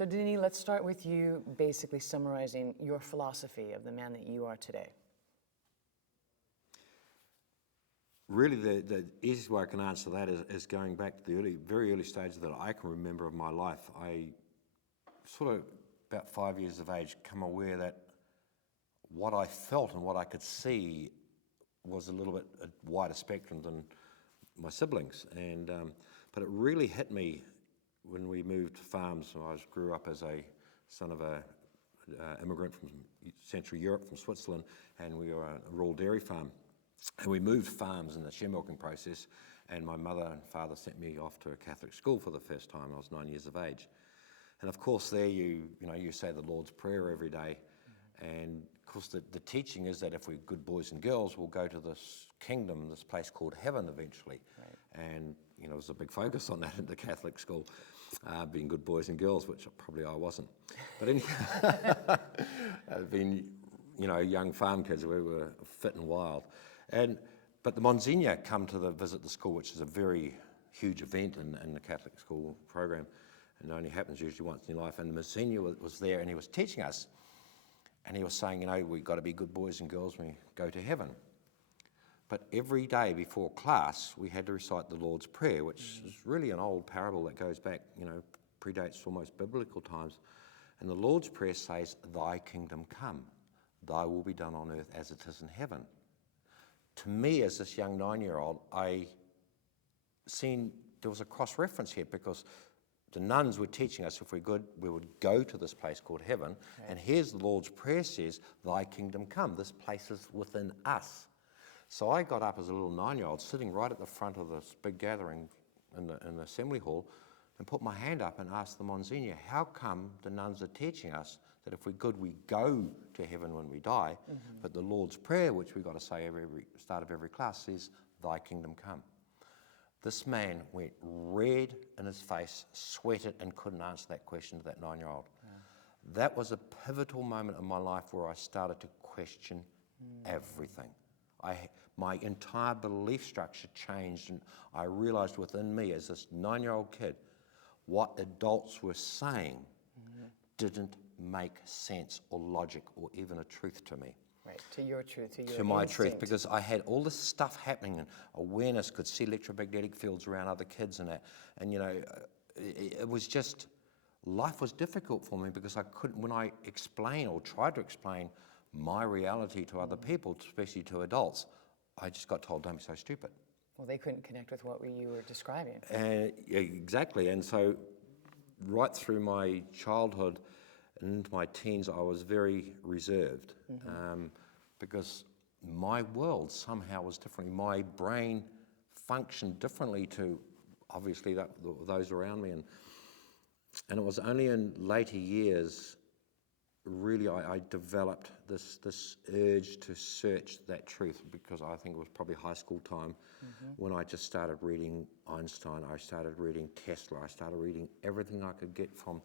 So Denie, let's start with you basically summarizing your philosophy of the man that you are today. Really, the easiest way I can answer that is going back to the very early stages that I can remember of my life. I sort of, about 5 years of age, come aware that what I felt and what I could see was a little bit a wider spectrum than my siblings. But it really hit me when we moved farms. I grew up as a son of a immigrant from Central Europe, from Switzerland, and we were a rural dairy farm. And we moved farms in the share milking process, and my mother and father sent me off to a Catholic school for the first time. I was 9 years of age. And of course there you say the Lord's Prayer every day. And of course the teaching is that if we're good boys and girls, we'll go to this kingdom, this place called heaven eventually. Right. And there's a big focus on that in the Catholic school, being good boys and girls, which probably I wasn't. But anyhow, being young farm kids, we were fit and wild. But the Monsignor come to visit the school, which is a very huge event in the Catholic school program, and it only happens usually once in your life. And the Monsignor was there, and he was teaching us, and he was saying, we've got to be good boys and girls when we go to heaven. But every day before class, we had to recite the Lord's Prayer, which is really an old parable that goes back, predates almost biblical times. And the Lord's Prayer says, "Thy kingdom come, thy will be done on earth as it is in heaven." To me, as this young 9-year-old, I seen there was a cross-reference here, because the nuns were teaching us if we're good, we would go to this place called heaven. Right. And here's the Lord's Prayer says, "Thy kingdom come." This place is within us. So I got up as a little 9-year-old, sitting right at the front of this big gathering in the assembly hall, and put my hand up and asked the Monsignor, how come the nuns are teaching us that if we're good, we go to heaven when we die, but the Lord's Prayer, which we've got to say every start of every class, says, "Thy kingdom come." This man went red in his face, sweated, and couldn't answer that question to that 9-year-old. Yeah. That was a pivotal moment in my life where I started to question everything. My entire belief structure changed, and I realized within me as this 9-year-old kid, what adults were saying didn't make sense or logic or even a truth to me. Right, to your truth, to your To my instinct. truth, because I had all this stuff happening, and awareness, could see electromagnetic fields around other kids and that. And it was just, life was difficult for me because I couldn't, when I explain or tried to explain my reality to other people, especially to adults, I just got told, "Don't be so stupid." Well, they couldn't connect with what you were describing. Exactly, and so right through my childhood and into my teens, I was very reserved, because my world somehow was different. My brain functioned differently to, obviously, those around me, and it was only in later years, really, I developed this urge to search that truth, because I think it was probably high school time when I just started reading Einstein, I started reading Tesla, I started reading everything I could get from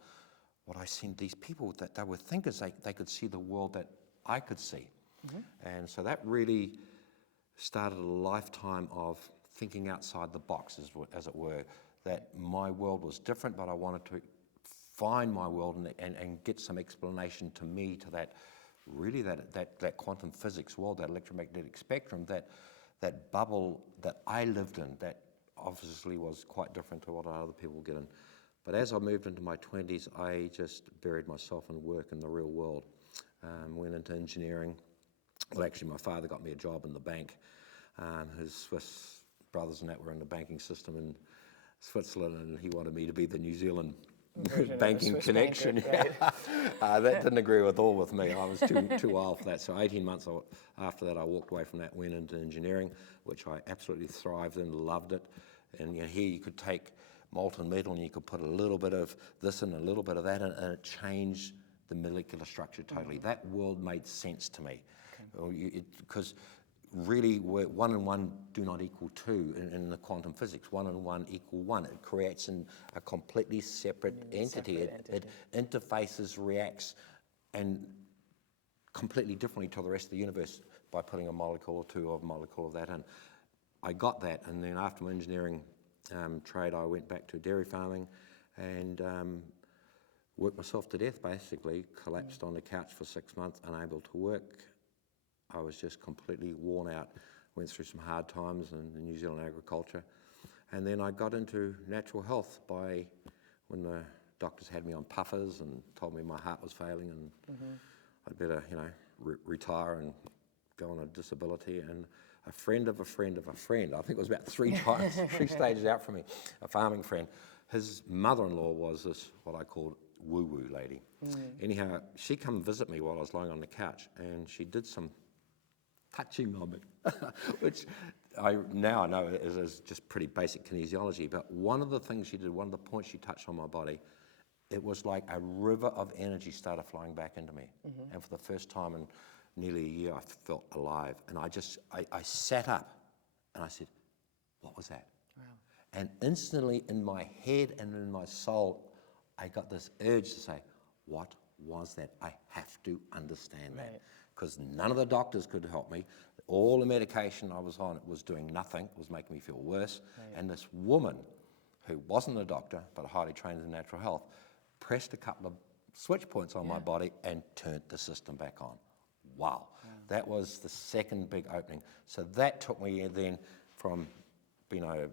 what I seen, these people that they were thinkers, they could see the world that I could see. And so that really started a lifetime of thinking outside the box, as it were, that my world was different, but I wanted to find my world and get some explanation to me to that, really that quantum physics world, that electromagnetic spectrum, that bubble that I lived in, that obviously was quite different to what other people get in. But as I moved into my 20s, I just buried myself in work in the real world. Went into engineering. Well, actually, my father got me a job in the bank. His Swiss brothers and that were in the banking system in Switzerland, and he wanted me to be the New Zealand banking connection. Banker, right? That didn't agree with me. I was too wild for that. So 18 months after that, I walked away from that, went into engineering, which I absolutely thrived in, loved it. And here you could take molten metal and you could put a little bit of this and a little bit of that, and it changed the molecular structure totally. That world made sense to me, because really, 1 and 1 do not equal 2 in the quantum physics. 1 and 1 equal 1. It creates a completely separate entity. It interfaces, reacts, and completely differently to the rest of the universe by putting a molecule or two of a molecule of that in. I got that, and then after my engineering trade, I went back to dairy farming, and worked myself to death, basically, collapsed on the couch for 6 months, unable to work. I was just completely worn out, went through some hard times in New Zealand agriculture. And then I got into natural health when the doctors had me on puffers and told me my heart was failing and I'd better, retire and go on a disability. And a friend of a friend of a friend, I think it was about 3 times, 3 stages out from me, a farming friend, his mother-in-law was this, what I called woo-woo lady. Anyhow, she come visit me while I was lying on the couch and she did some touching on me, which now I know is just pretty basic kinesiology, but one of the things she did, one of the points she touched on my body, it was like a river of energy started flowing back into me. And for the first time in nearly a year, I felt alive. And I sat up and I said, what was that? Wow. And instantly in my head and in my soul, I got this urge to say, what was that? I have to understand that. Because none of the doctors could help me. All the medication I was on was doing nothing. It was making me feel worse. And this woman, who wasn't a doctor, but highly trained in natural health, pressed a couple of switch points on my body and turned the system back on. Wow. That was the second big opening. So that took me then from being a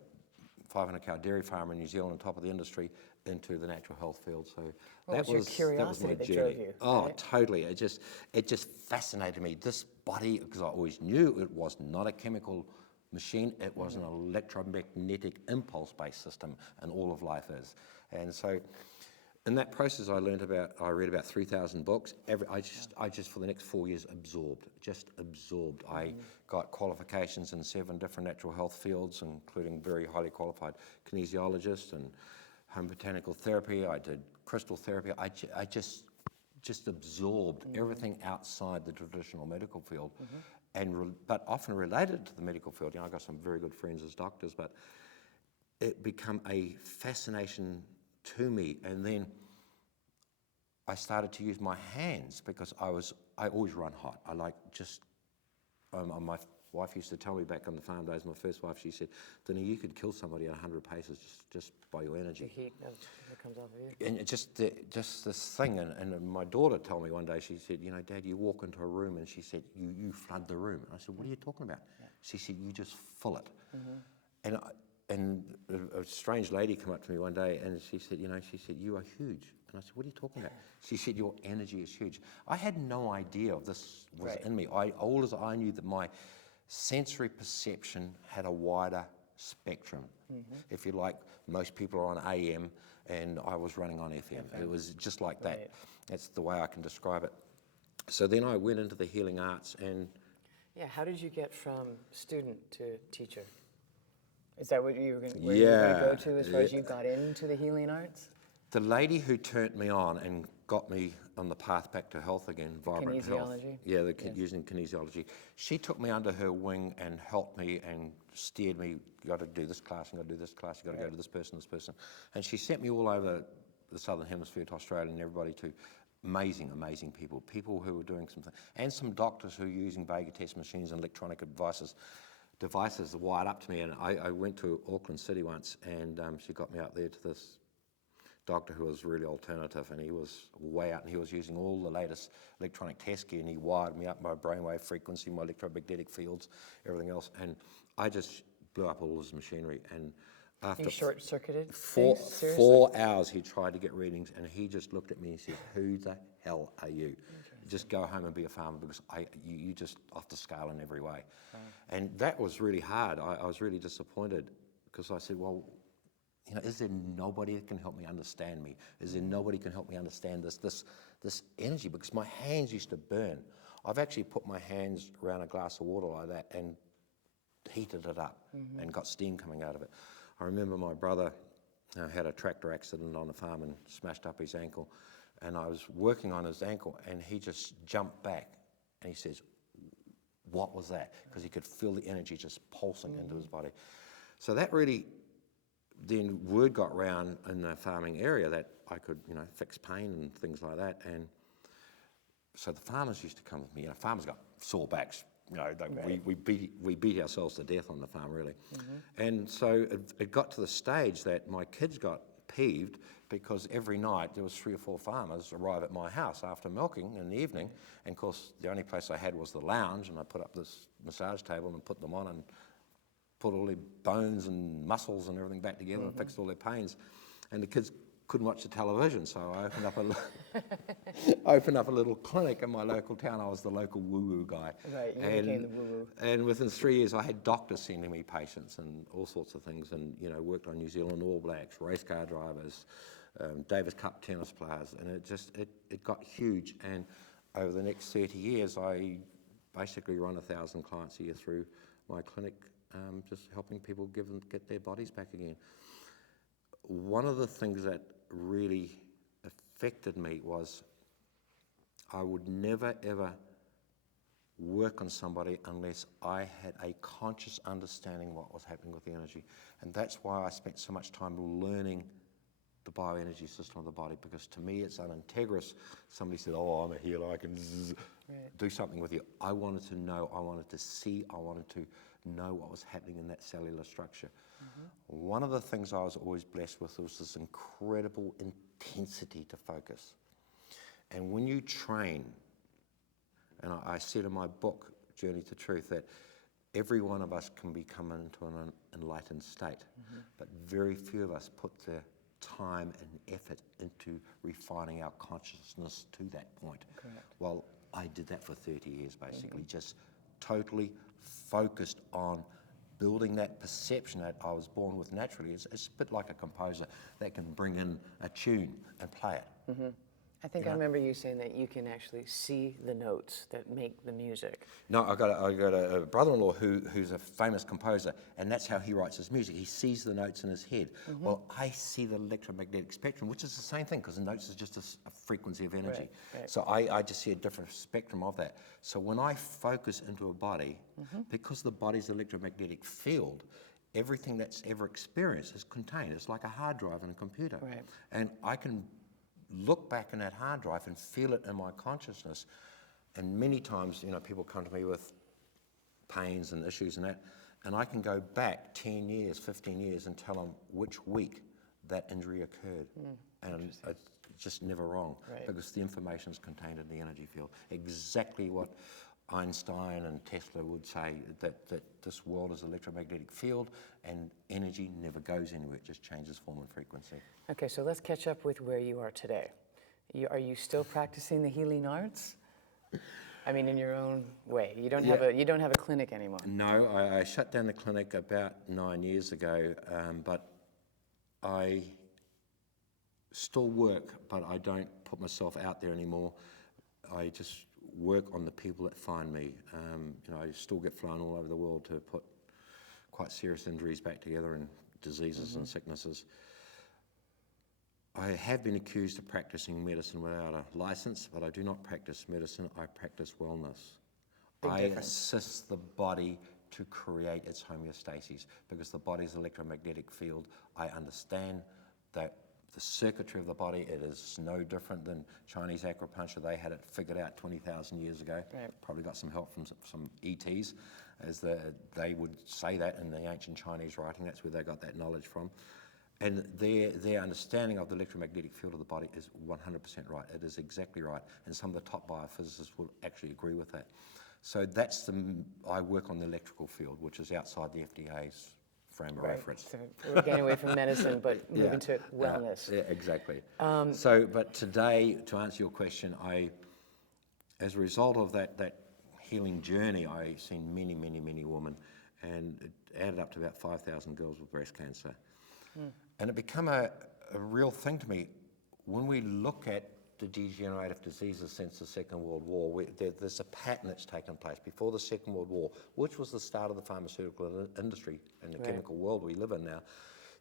500-cow dairy farmer in New Zealand, on top of the industry, into the natural health field. So that was your curiosity that that drove you, Oh, right? totally. It just fascinated me. This body, because I always knew it was not a chemical machine, it was an electromagnetic impulse-based system, and all of life is. And so in that process, I read about 3,000 books. I just for the next 4 years absorbed. I got qualifications in 7 different natural health fields, including very highly qualified kinesiologists and home botanical therapy. I did crystal therapy. I just absorbed everything outside the traditional medical field, but often related to the medical field. I got some very good friends as doctors, but it became a fascination to me. And then I started to use my hands because I always run hot. I like my wife used to tell me back on the farm days, my first wife, she said, Denie, you could kill somebody at 100 paces just by your energy. The heat that comes off of you. And it just this thing, and my daughter told me one day, she said, Dad, you walk into a room, and she said, you flood the room. And I said, what are you talking about? She said, you just fill it. And a strange lady came up to me one day and she said, you are huge. And I said, what are you talking about? She said, your energy is huge. I had no idea this was in me. All as I knew that my sensory perception had a wider spectrum. If you like, most people are on AM and I was running on FM. It was just like that. That's the way I can describe it. So then I went into the healing arts and... Yeah, how did you get from student to teacher? Is that what you were going to go to as far as you got into the healing arts? The lady who turned me on and got me on the path back to health again, vibrant health. Kinesiology? Yeah, using kinesiology. She took me under her wing and helped me and steered me, you got to do this class, you got to do this class, you got to go to this person. And she sent me all over the Southern Hemisphere to Australia and everybody to amazing people who were doing something, and some doctors who were using Vega test machines and electronic devices that wired up to me. And I went to Auckland City once, and she got me out there to this doctor who was really alternative, and he was way out, and he was using all the latest electronic test gear, and he wired me up my brainwave frequency, my electromagnetic fields, everything else, and I just blew up all his machinery. And after you short-circuited? 4 hours he tried to get readings, and he just looked at me and said, who the hell are you? Just go home and be a farmer, because you just off the scale in every way. And that was really hard. I was really disappointed, because I said, well, is there nobody that can help me understand me? Is there nobody can help me understand this energy? Because my hands used to burn. I've actually put my hands around a glass of water like that and heated it up and got steam coming out of it. I remember my brother had a tractor accident on the farm and smashed up his ankle, and I was working on his ankle, and he just jumped back and he says, what was that? Because he could feel the energy just pulsing into his body. So that really, then word got round in the farming area that I could, fix pain and things like that. And so the farmers used to come with me. Farmers got sore backs. We beat ourselves to death on the farm, really. And so it got to the stage that my kids got peeved because every night there was 3 or 4 farmers arrive at my house after milking in the evening, and of course the only place I had was the lounge, and I put up this massage table and put them on and put all their bones and muscles and everything back together and fixed all their pains, and the kids couldn't watch the television, so I opened up a little clinic in my local town. I was the local woo-woo guy. Right, you became the woo-woo. And within 3 years, I had doctors sending me patients and all sorts of things, and worked on New Zealand All Blacks, race car drivers, Davis Cup tennis players, and it got huge. And over the next 30 years, I basically run 1,000 clients a year through my clinic, just helping people get their bodies back again. One of the things that really affected me was I would never ever work on somebody unless I had a conscious understanding of what was happening with the energy. And that's why I spent so much time learning the bioenergy system of the body, because to me it's unintegrous. Somebody said, oh, I'm a healer, I can do something with you. I wanted to know, I wanted to see, I wanted to know what was happening in that cellular structure. One of the things I was always blessed with was this incredible intensity to focus. And when you train, and I said in my book, Journey to Truth, that every one of us can become into an enlightened state, but very few of us put the time and effort into refining our consciousness to that point. Correct. Well, I did that for 30 years, basically, just totally focused on building that perception that I was born with naturally. It's a bit like a composer that can bring in a tune and play it. I think I remember you saying that you can actually see the notes that make the music. No, I got a brother-in-law who's a famous composer, and that's how he writes his music. He sees the notes in his head. Well, I see the electromagnetic spectrum, which is the same thing, because the notes is just a frequency of energy. Right. So I just see a different spectrum of that. So when I focus into a body, because the body's electromagnetic field, everything that's ever experienced is contained. It's like a hard drive in a computer. Right. And I can look back in that hard drive and feel it in my consciousness. And many times, people come to me with pains and issues and that, and I can go back 10 years, 15 years and tell them which week that injury occurred. And it's just never wrong, because the information is contained in the energy field. Exactly what Einstein and Tesla would say, that this world is an electromagnetic field and energy never goes anywhere, it just changes form and frequency. Okay, so let's catch up with where you are today. Are you still practicing the healing arts? I mean, in your own way. You don't have a clinic anymore. No, I shut down the clinic about 9 years ago, but I still work, but I don't put myself out there anymore. I just work on the people that find me. I still get flown all over the world to put quite serious injuries back together and diseases and sicknesses. I have been accused of practicing medicine without a license, but I do not practice medicine, I practice wellness. Big difference. Assist the body to create its homeostasis, because the body's electromagnetic field, I understand that the circuitry of the body, it is no different than Chinese acupuncture. They had it figured out 20,000 years ago. Right. Probably got some help from some ETs, as they would say that in the ancient Chinese writing. That's where they got that knowledge from. And their understanding of the electromagnetic field of the body is 100% right. It is exactly right. And some of the top biophysicists will actually agree with that. So I work on the electrical field, which is outside the FDA's frame of reference. So we're getting away from medicine, but moving to wellness. Yeah, exactly. But today, to answer your question, as a result of that healing journey, I've seen many, many, many women, and it added up to about 5,000 girls with breast cancer. And it became a real thing to me. When we look at the degenerative diseases since the Second World War, there's a pattern that's taken place. Before the Second World War, which was the start of the pharmaceutical industry and the chemical world we live in now,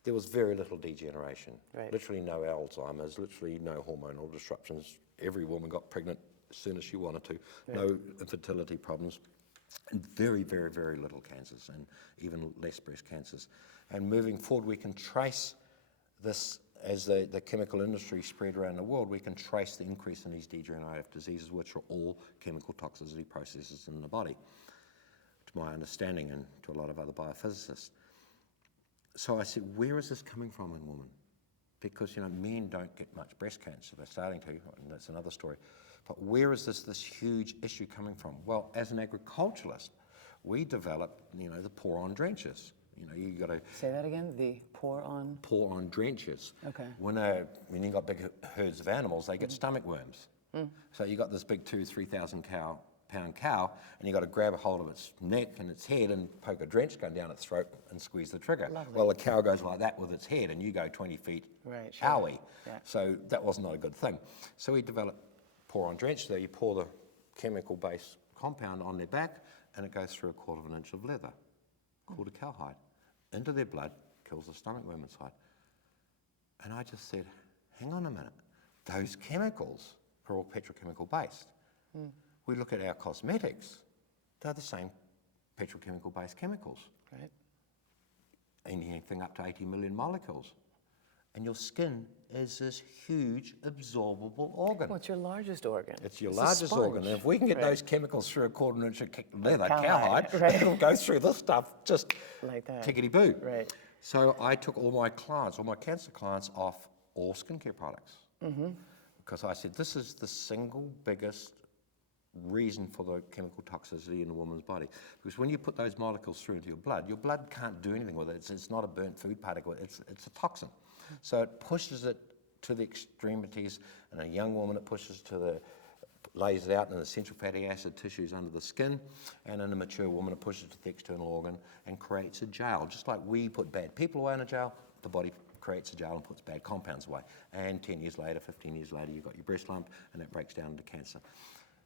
there was very little degeneration. Right. Literally no Alzheimer's, literally no hormonal disruptions. Every woman got pregnant as soon as she wanted to. Right. No infertility problems. And very, very, very little cancers, and even less breast cancers. And moving forward, we can trace this, as the chemical industry spread around the world, we can trace the increase in these degenerative diseases, which are all chemical toxicity processes in the body, to my understanding and to a lot of other biophysicists. So I said, where is this coming from in women? because, men don't get much breast cancer. They're starting to, and that's another story. But where is this huge issue coming from? Well, as an agriculturalist, we developed, the pour-on drenches. You got to Say that again. The pour-on. Pour-on drenches. Okay. When you've got big herds of animals, they get stomach worms. So you got this big 2,000 to 3,000 pound cow, and you got to grab a hold of its neck and its head and poke a drench gun down its throat and squeeze the trigger. Lovely. Well, the cow goes like that with its head, and you go 20 feet Right, sure. owie. Yeah. So that was not a good thing. So we developed pour-on drench. There you pour the chemical-based compound on their back, and it goes through a 1/4 inch of leather, called a cowhide, into their blood, kills the stomach worm inside. And I just said, hang on a minute, those chemicals are all petrochemical based. We look at our cosmetics, they're the same petrochemical based chemicals. Right. Anything up to 80 million molecules. And your skin is this huge absorbable organ. Well, it's your largest organ. It's your It's a largest organ. And if we can get Right. those chemicals through a 1/4 inch of leather, Cowhide, cowhide, right. it'll go through this stuff just Like that. tickety-boo. Right. So I took all my cancer clients off all skincare products. Because I said, this is the single biggest reason for the chemical toxicity in a woman's body. Because when you put those molecules through into your blood can't do anything with it. It's not a burnt food particle, it's a toxin. So it pushes it to the extremities. In a young woman, it lays it out in the essential fatty acid tissues under the skin. And in a mature woman, it pushes it to the external organ and creates a jail. Just like we put bad people away in a jail, the body creates a jail and puts bad compounds away. And 10 years later, 15 years later, you've got your breast lump, and it breaks down into cancer.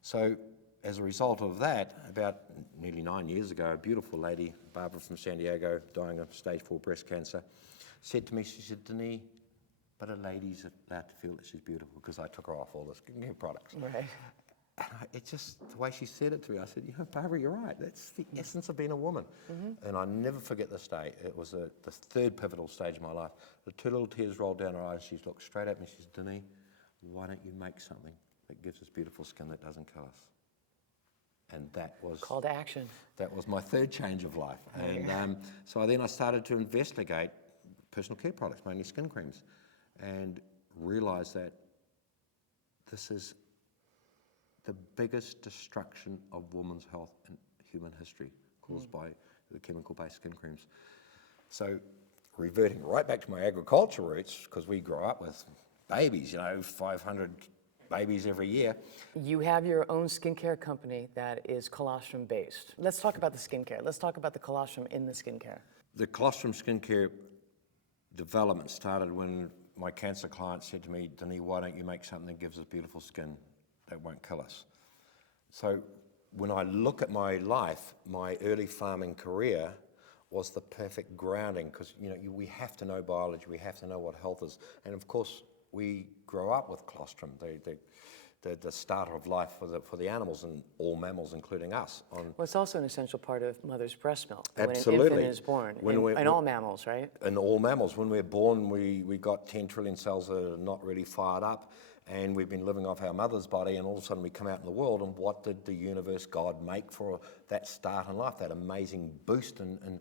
So as a result of that, about nearly 9 years ago, a beautiful lady, Barbara from San Diego, dying of stage 4 breast cancer, said to me, she said, Denie, but a lady's allowed to feel that she's beautiful, because I took her off all the skincare products. Right. And it's just the way she said it to me. I said, Barbara, you're right. That's the essence of being a woman. And I never forget this day. It was the third pivotal stage of my life. The 2 little tears rolled down her eyes. She looked straight at me. She said, Denie, why don't you make something that gives us beautiful skin that doesn't kill us? And that was Call to action. That was my third change of life. And so I started to investigate personal care products, mainly skin creams, and realised that this is the biggest destruction of women's health in human history, caused by the chemical-based skin creams. So reverting right back to my agriculture roots, because we grow up with babies, 500 babies every year. You have your own skincare company that is colostrum based. Let's talk about the skincare. Let's talk about the colostrum in the skincare. The colostrum skincare development started when my cancer client said to me, Denie, why don't you make something that gives us beautiful skin that won't kill us? So when I look at my life, my early farming career was the perfect grounding, because we have to know biology, we have to know what health is. And of course, we grow up with colostrum, the starter of life for the animals and all mammals, including us. Well, it's also an essential part of mother's breast milk Absolutely. when an infant is born, in all mammals, right? In all mammals. When we're born, we got 10 trillion cells that are not really fired up, and we've been living off our mother's body, and all of a sudden we come out in the world, and what did the universe, God, make for that start in life, that amazing boost in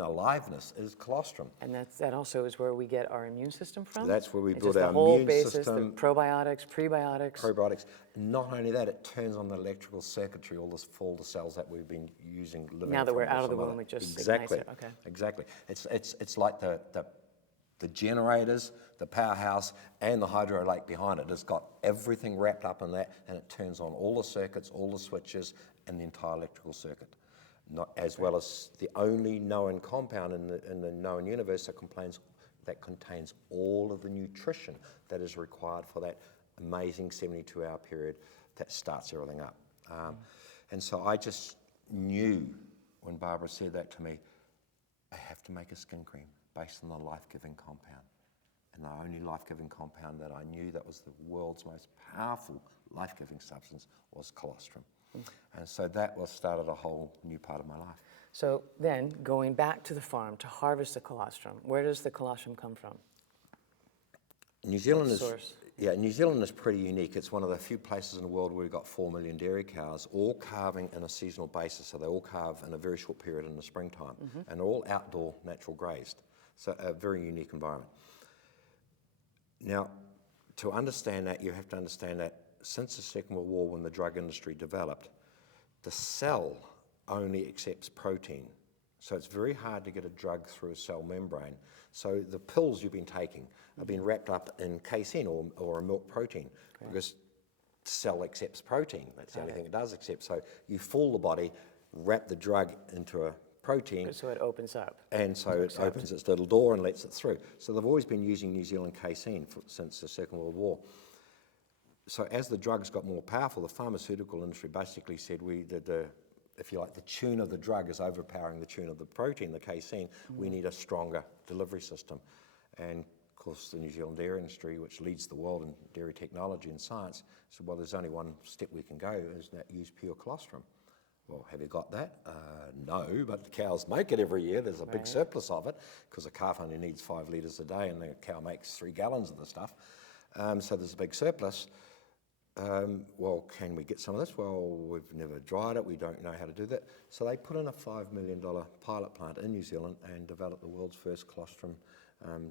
aliveness is colostrum. And that also is where we get our immune system from? That's where we It's build just our the whole immune basis, system. The probiotics, prebiotics. Probiotics. Not only that, it turns on the electrical circuitry, all the cells that we've been using. Now that we're out of the womb, it just ignites it. Okay. Exactly. It's like the generators, the powerhouse, and the hydro lake behind it. It's got everything wrapped up in that, and it turns on all the circuits, all the switches, and the entire electrical circuit. As well as the only known compound in the known universe that contains all of the nutrition that is required for that amazing 72-hour period that starts everything up. And so I just knew when Barbara said that to me, I have to make a skin cream based on the life-giving compound. And the only life-giving compound that I knew that was the world's most powerful life-giving substance was colostrum. And so that started a whole new part of my life. So then, going back to the farm to harvest the colostrum, where does the colostrum come from? New Zealand New Zealand is pretty unique. It's one of the few places in the world where we've got 4 million dairy cows, all calving in a seasonal basis. So they all calve in a very short period in the springtime, and they're all outdoor, natural grazed. So a very unique environment. Now, to understand that, you have to understand that since the Second World War, when the drug industry developed, the cell only accepts protein. So it's very hard to get a drug through a cell membrane. So the pills you've been taking have been wrapped up in casein or a milk protein, because the cell accepts protein. That's the only thing it does accept. So you fool the body, wrap the drug into a protein. So it opens up. And so it opens its little door and lets it through. So they've always been using New Zealand casein since the Second World War. So as the drugs got more powerful, the pharmaceutical industry basically said if you like, the tune of the drug is overpowering the tune of the protein, the casein. We need a stronger delivery system. And of course, the New Zealand dairy industry, which leads the world in dairy technology and science, said, well, there's only one step we can go, is that use pure colostrum. Well, have you got that? No, but the cows make it every year. There's a big surplus of it, because a calf only needs 5 litres a day and the cow makes 3 gallons of the stuff. So there's a big surplus. Well, can we get some of this? Well, we've never dried it. We don't know how to do that. So they put in a $5 million pilot plant in New Zealand and developed the world's first colostrum,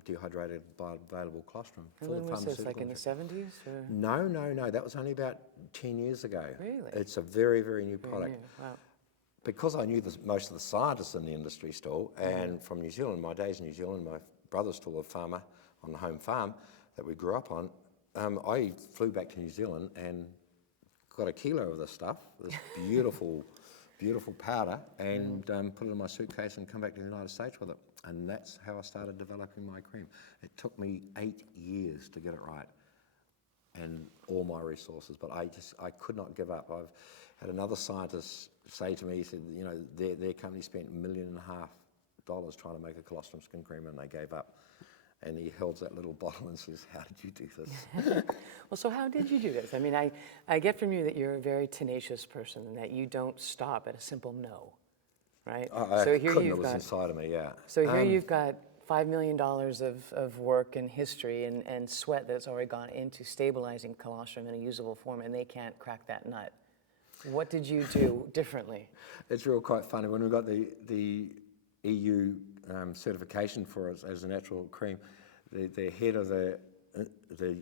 dehydrated bioavailable colostrum. And when was this, like in the 70s? Or? No. That was only about 10 years ago. Really? It's a very, very new product. Wow. Because I knew most of the scientists in the industry still, and from New Zealand, my days in New Zealand, my brother's still a farmer on the home farm that we grew up on. I flew back to New Zealand and got a kilo of this stuff, this beautiful, beautiful powder, and put it in my suitcase and come back to the United States with it. And that's how I started developing my cream. It took me 8 years to get it right, and all my resources, but I could not give up. I've had another scientist say to me, he said, you know, their company spent $1.5 million trying to make a colostrum skin cream, and they gave up. And he holds that little bottle and says, how did you do this? Well, so how did you do this? I mean, I get from you that you're a very tenacious person and that you don't stop at a simple no, right? So here it was inside of me, yeah. So here you've got $5 million of work and history and sweat that's already gone into stabilizing colostrum in a usable form, and they can't crack that nut. What did you do differently? It's real quite funny. When we got the EU certification for us as a natural cream, the head of the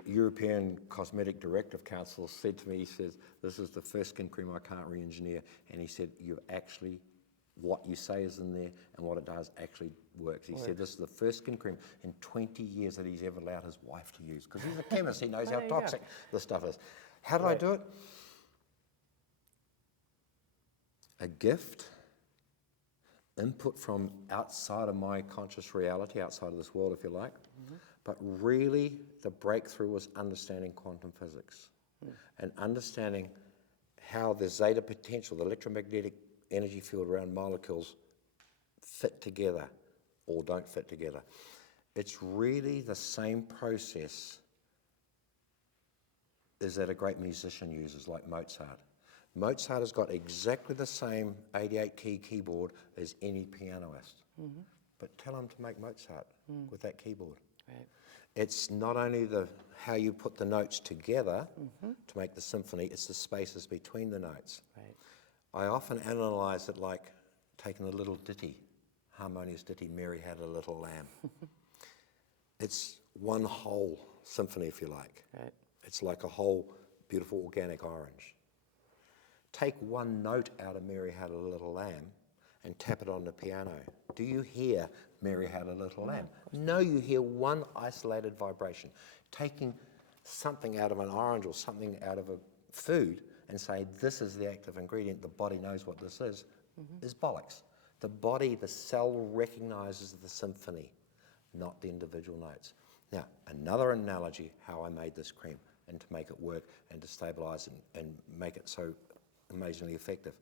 European Cosmetic Directive Council said to me, he says, this is the first skin cream I can't re-engineer. And he said, you actually, what you say is in there and what it does actually works. He said, this is the first skin cream in 20 years that he's ever allowed his wife to use. Because he's a chemist, he knows how toxic this stuff is. How did I do it? A gift, input from outside of my conscious reality, outside of this world, if you like. But really, the breakthrough was understanding quantum physics and understanding how the zeta potential, the electromagnetic energy field around molecules, fit together or don't fit together. It's really the same process as that a great musician uses, like Mozart. Mozart has got exactly the same 88-key keyboard as any pianist. But tell him to make Mozart with that keyboard. Right. It's not only how you put the notes together to make the symphony, it's the spaces between the notes. Right. I often analyse it like taking a little ditty, harmonious ditty, Mary Had a Little Lamb. It's one whole symphony, if you like. Right. It's like a whole beautiful organic orange. Take one note out of Mary Had a Little Lamb and tap it on the piano. Do you hear Mary Had a Little Lamb? No, you hear one isolated vibration. Taking something out of an orange or something out of a food and say, this is the active ingredient, the body knows what this is bollocks. The body, the cell recognizes the symphony, not the individual notes. Now, another analogy how I made this cream and to make it work and to stabilize and make it so amazingly effective.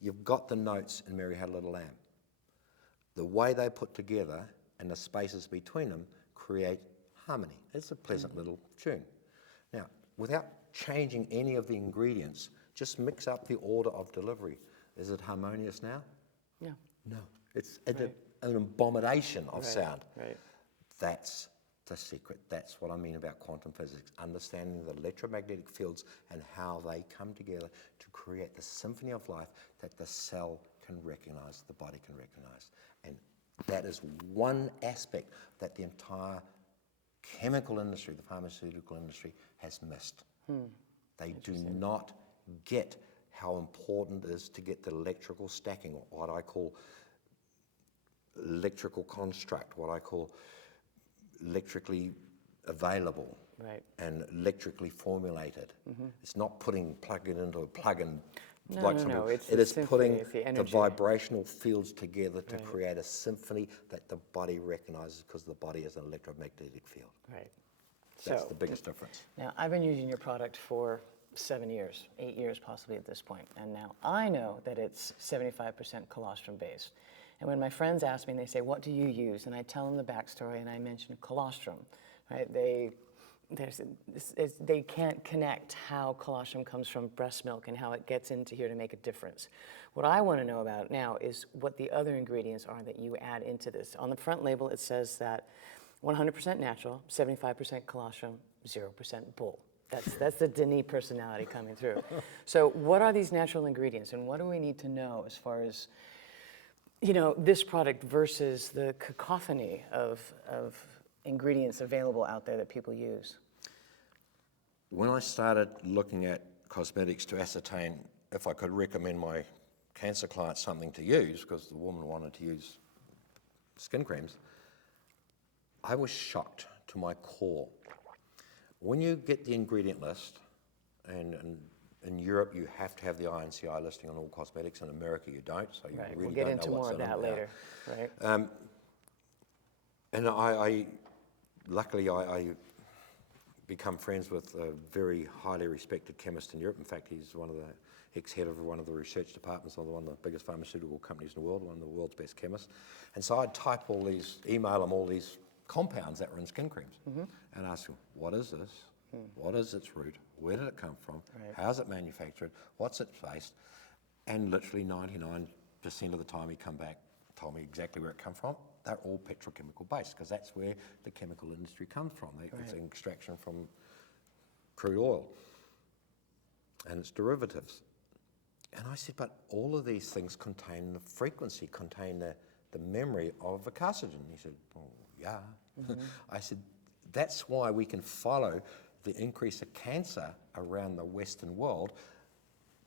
You've got the notes in Mary Had a Little Lamb. The way they put together and the spaces between them create harmony. It's a pleasant little tune. Now, without changing any of the ingredients, just mix up the order of delivery. Is it harmonious now? Yeah. No. It's an abomination of sound. Right. That's the secret. That's what I mean about quantum physics, understanding the electromagnetic fields and how they come together to create the symphony of life that the cell can recognize, the body can recognize. And that is one aspect that the entire chemical industry, the pharmaceutical industry, has missed. They do not get how important it is to get the electrical stacking, or what I call electrical construct, what I call electrically available and electrically formulated. It's not plug it into a plug-in. No, it's it the is symphony, putting it's the the energy. vibrational fields together to create a symphony that the body recognizes, because the body is an electromagnetic field. Right. That's So the biggest difference. now, I've been using your product for 7 years, 8 years possibly at this point, and now I know that it's 75% colostrum based. And when my friends ask me, and they say, "What do you use?" and I tell them the backstory, and I mention colostrum, right? They can't connect how colostrum comes from breast milk and how it gets into here to make a difference. What I want to know about now is what the other ingredients are that you add into this. On the front label, it says that 100% natural, 75% colostrum, 0% bull. That's the Denie personality coming through. So what are these natural ingredients, and what do we need to know as far as, this product versus the cacophony of ingredients available out there that people use? When I started looking at cosmetics to ascertain if I could recommend my cancer clients something to use, because the woman wanted to use skin creams, I was shocked to my core. When you get the ingredient list, and in Europe you have to have the INCI listing on all cosmetics, in America you don't, so you really We'll get don't into know more what's of in that them. later, right? And I luckily I become friends with a very highly respected chemist in Europe. In fact, he's one of the ex-head of one of the research departments of one of the biggest pharmaceutical companies in the world, one of the world's best chemists. And so I'd email him all these compounds that were in skin creams, and ask him, what is this? What is its root? Where did it come from? How is it manufactured? What's it based? And literally 99% of the time he come back, told me exactly where it come from. They're all petrochemical based, because that's where the chemical industry comes from. It's an extraction from crude oil and its derivatives. And I said, but all of these things contain the frequency, contain the memory of a carcinogen. He said, oh, yeah. I said, that's why we can follow the increase of cancer around the Western world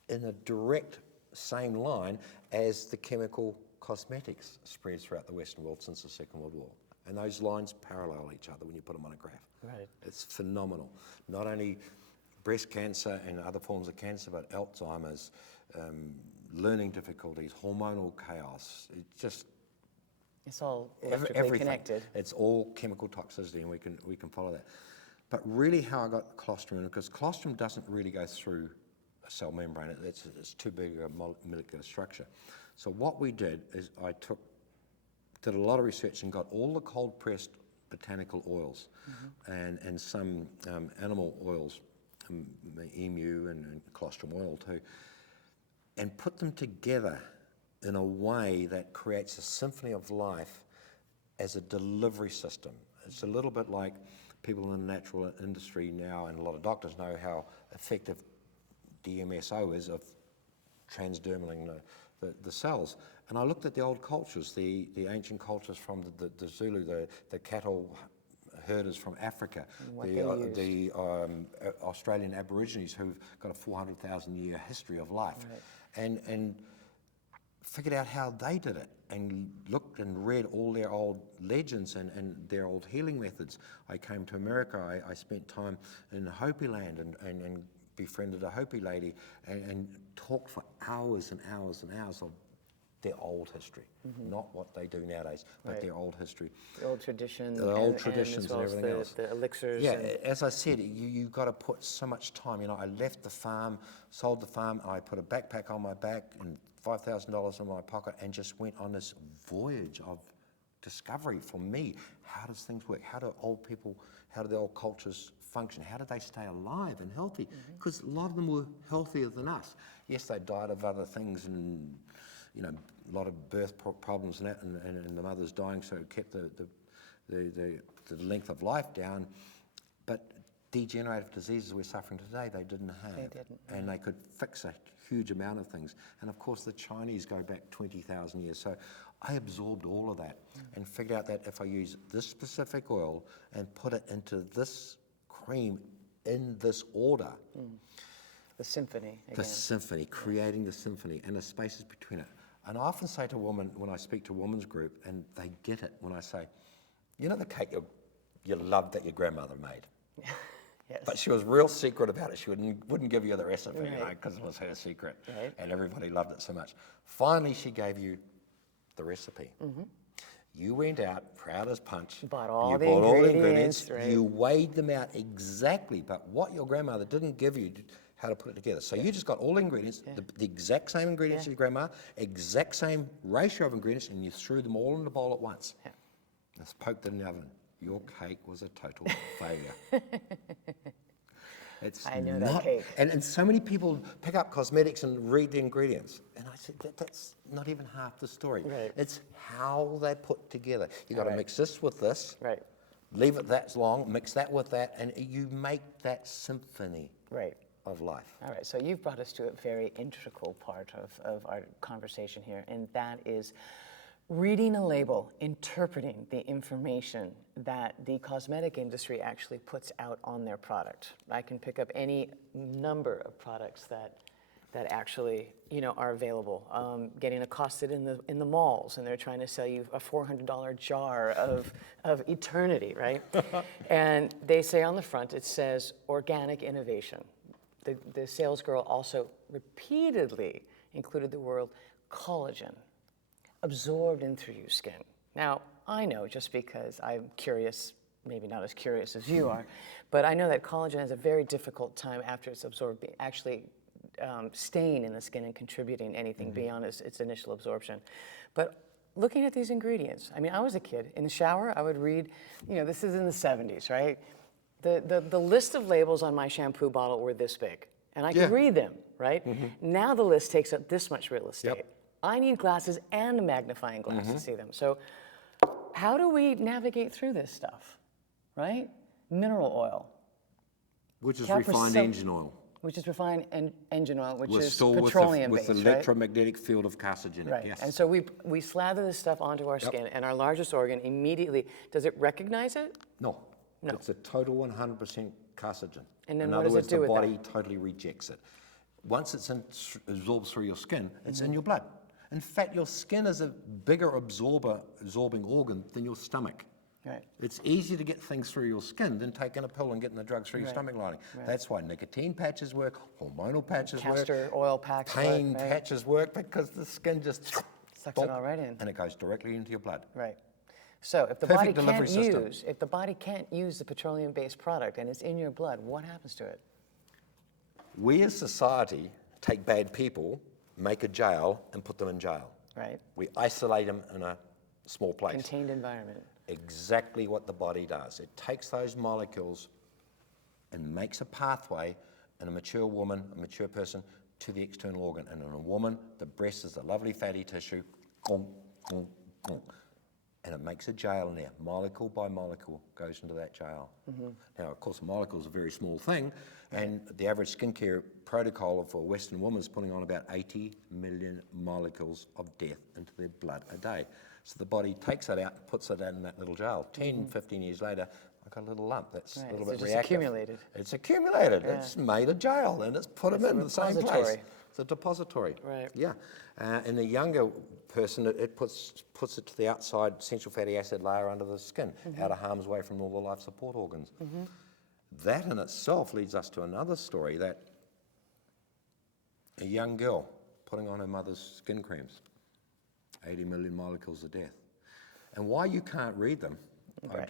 in a direct same line as the chemical cosmetics spreads throughout the Western world since the Second World War. And those lines parallel each other when you put them on a graph. Right. It's phenomenal. Not only breast cancer and other forms of cancer, but Alzheimer's, learning difficulties, hormonal chaos. It's all electrically everything. connected. It's all chemical toxicity, and we can follow that. But really, how I got colostrum in, because colostrum doesn't really go through a cell membrane. It's too big a molecular structure. So what we did is I did a lot of research and got all the cold pressed botanical oils and some animal oils, emu and colostrum oil too, and put them together in a way that creates a symphony of life as a delivery system. It's a little bit like people in the natural industry now, and a lot of doctors know how effective DMSO is of transdermaling the cells. And I looked at the old cultures, the ancient cultures from the Zulu, the cattle herders from Africa, the Australian Aborigines who've got a 400,000 year history of life, and figured out how they did it, and looked and read all their old legends and their old healing methods. I came to America, I spent time in Hopi land and befriended a Hopi lady and talked for hours and hours and hours of their old history, not what they do nowadays, but their old history. The old traditions, Traditions and everything else. The elixirs. Yeah, as I said, you've got to put so much time. I left the farm, sold the farm, I put a backpack on my back and $5,000 in my pocket and just went on this voyage of discovery for me. How does things work? How do the old cultures function? How did they stay alive and healthy? Because a lot of them were healthier than us. Yes, they died of other things and a lot of birth problems and that, and the mothers dying, so it kept the length of life down. But degenerative diseases we're suffering today, they didn't have. They didn't. And they could fix a huge amount of things. And of course, the Chinese go back 20,000 years. So I absorbed all of that and figured out that if I use this specific oil and put it into this cream in this order, The symphony the again. symphony, creating the symphony and the spaces between it. And I often say to women, when I speak to a women's group, and they get it when I say, you know the cake you loved that your grandmother made? Yes. But she was real secret about it. She wouldn't give you the recipe, Right. because it was her secret. Right. And everybody loved it so much. Finally, she gave you the recipe. You went out, proud as punch. Bought all you the bought all the ingredients, ingredients. right. You weighed them out exactly, but what your grandmother didn't give you, how to put it together. So you just got all the ingredients, the exact same ingredients as your grandma, exact same ratio of ingredients, and you threw them all in the bowl at once. Yeah. Just poked it in the oven. Your cake was a total failure. It's I know not, that cake. And so many people pick up cosmetics and read the ingredients. And I said, that's not even half the story. Right. It's how they put together. You got to Right. mix this with this, Right. leave it that long, mix that with that, and you make that symphony Right. of life. All right, so you've brought us to a very integral part of our conversation here, and that is reading a label, interpreting the information that the cosmetic industry actually puts out on their product. I can pick up any number of products that actually, are available. Getting accosted in the malls, and they're trying to sell you a $400 jar of eternity, right? And they say on the front, it says organic innovation. The sales girl also repeatedly included the word collagen, absorbed in through your skin. Now, I know, just because I'm curious, maybe not as curious as you are, but I know that collagen has a very difficult time after it's absorbed, actually staying in the skin and contributing anything beyond its initial absorption. But looking at these ingredients, I mean, I was a kid. In the shower, I would read, this is in the 70s, right? The list of labels on my shampoo bottle were this big, and I could read them, right? Now the list takes up this much real estate. Yep. I need glasses and a magnifying glass to see them. So how do we navigate through this stuff, right? Mineral oil, Which is Capricil- refined engine oil. which is refined engine oil, which is Still petroleum-based, with the right? electromagnetic field of carcinogenic, Right, yes. and so we slather this stuff onto our skin, and our largest organ immediately, does it recognize it? No. No. It's a total 100% carcinogen. And then in what other does it words, do the with that? body totally rejects it. Once it's absorbed through your skin, it's in your blood. In fact, your skin is a bigger absorbing organ than your stomach. Right. It's easier to get things through your skin than taking a pill and getting the drugs through your Right. stomach lining. Right. That's why nicotine patches work, hormonal patches Castor work, oil packs work, pain right? patches work, because the skin just Sucks it all right in. and it goes directly into your blood. Right. So if the Perfect body delivery can't system. use, if the body can't use the petroleum-based product and it's in your blood, what happens to it? We as society take bad people, make a jail, and put them in jail. Right. We isolate them in a small place. Contained environment. Exactly what the body does. It takes those molecules and makes a pathway in a mature woman, a mature person, to the external organ. And in a woman, the breast is a lovely fatty tissue, and it makes a jail in there. Molecule by molecule goes into that jail. Now, of course, a molecule is a very small thing, and the average skincare protocol for a Western woman is putting on about 80 million molecules of death into their blood a day. So the body takes that out and puts it in that little jail. 10, 15 years later, I've got a little lump that's Right, a little so bit just reactive. accumulated. It's accumulated. Yeah. It's made a jail, and it's put them It's a in the same place. repository. It's a depository. Right. Yeah. In the younger person, it puts it to the outside essential fatty acid layer under the skin, out of harm's way from all the life support organs. That in itself leads us to another story, that a young girl putting on her mother's skin creams, 80 million molecules of death. And why you can't read them, Right.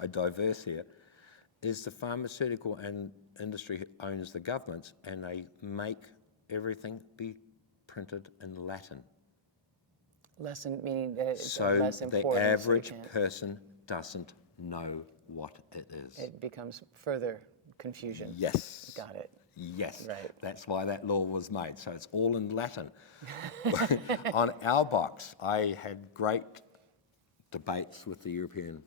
I diverse here, is the pharmaceutical industry owns the governments, and they make everything be printed in Latin. Lesson meaning that it's So less the important. so you average can't- person doesn't know what it is. It becomes further confusion. Yes. Got it. Yes. Right. That's why that law was made. So it's all in Latin. On our box, I had great debates with the European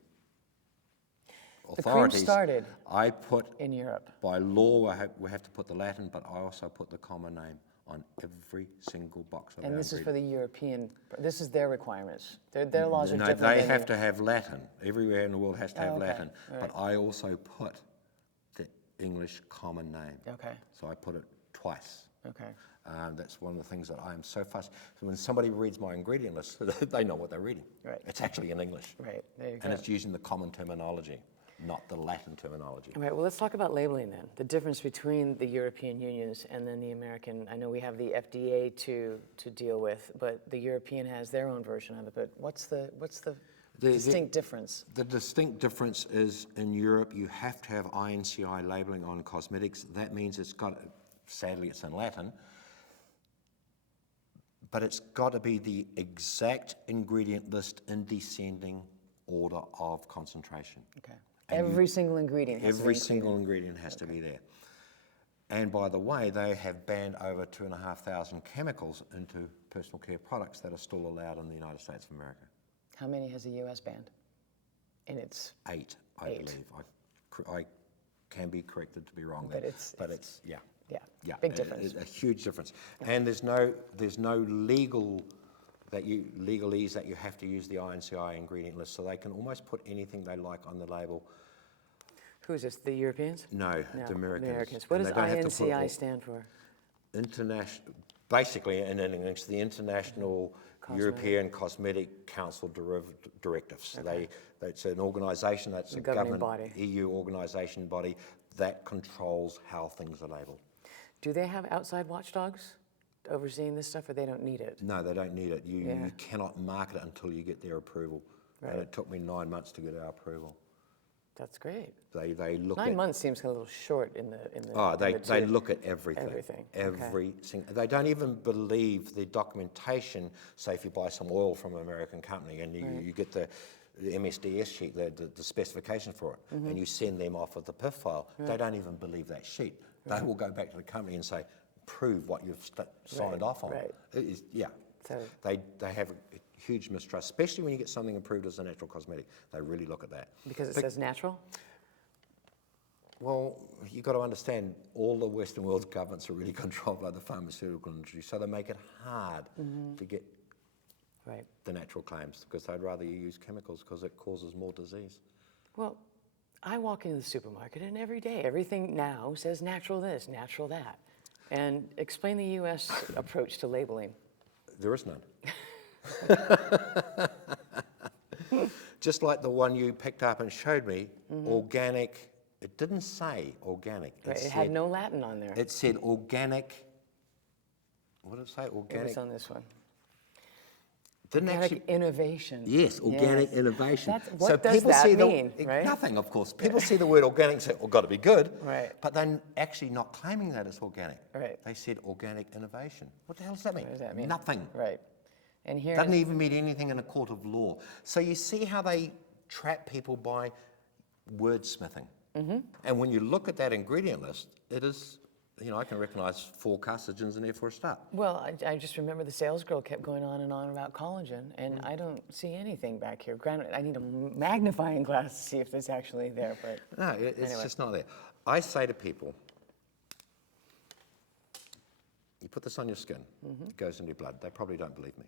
The cream authorities. started I put, in Europe. by law, we have to put the Latin, but I also put the common name on every single box of our And this is for ingredient. the European, this is their requirements. Their laws are No, different they than have to have Latin. Everywhere in the world has to have okay. Latin. All But I also put the English common name. Okay, So I put it twice. okay. That's one of the things that I am so fussed. So when somebody reads my ingredient list, they know what they're reading. Right. It's actually in English. Right, there you go. And it's using the common terminology, not the Latin terminology. All right, well, let's talk about labeling then. The difference between the European unions and then the American. I know we have the FDA to deal with, but the European has their own version of it. But what's the distinct difference? The distinct difference is in Europe, you have to have INCI labeling on cosmetics. That means it's got, sadly it's in Latin, but it's got to be the exact ingredient list in descending order of concentration. Okay. Every single ingredient has to be Every included. single ingredient has to be there. And by the way, they have banned over 2,500 chemicals into personal care products that are still allowed in the United States of America. How many has the U.S. banned? And it's 8, I believe. I can be corrected to be wrong there. But it's yeah. yeah, big difference. A huge difference. Yeah. And there's no legalese that you have to use the INCI ingredient list, so they can almost put anything they like on the label. Who's this, the Europeans? No, the Americans. What And does they don't have to put INCI stand for? International, basically in English, the International European Cosmetic Council Directives. Okay. It's an organisation that's a governing government body. EU organisation body that controls how things are labelled. Do they have outside watchdogs overseeing this stuff, or they don't need it? No, they don't need it. You Yeah. cannot market it until you get their approval. Right. And it took me 9 months to get our approval. That's great. They look 9 at months seems a little short in the. they look at everything. Everything, Every single. They don't even believe the documentation. Say if you buy some oil from an American company and you get the MSDS sheet, the specification for it, and you send them off with the PIF file, they don't even believe that sheet. They will go back to the company and say, prove what you've signed off on. Right. It is, yeah. So- They have a huge mistrust, especially when you get something approved as a natural cosmetic. They really look at that. Because it says natural? Well, you've got to understand, all the Western world's governments are really controlled by the pharmaceutical industry, so they make it hard to get Right. the natural claims, because they'd rather you use chemicals because it causes more disease. Well, I walk into the supermarket and every day, everything now says natural this, natural that. And explain the U.S. approach to labeling. There is none. Just like the one you picked up and showed me, organic, it didn't say organic. Right, it had no Latin on there. It said organic, what did it say, It organic? was on this one. Didn't Organic actually, innovation. yes, organic Yes. innovation. What does that mean, right? Nothing, of course. People see the word organic and say, well, got to be good. Right. But they're actually not claiming that it's organic. Right. They said organic innovation. What the hell does that mean? What does that mean? Nothing. Right. And here, Doesn't even mean anything in a court of law. So you see how they trap people by wordsmithing. And when you look at that ingredient list, it is, I can recognize 4 carcinogens in there for a start. well, I just remember the sales girl kept going on and on about collagen, and I don't see anything back here. Granted, I need a magnifying glass to see if it's actually there, but No, it's Anyway. just not there. I say to people, you put this on your skin, it goes into your blood. They probably don't believe me.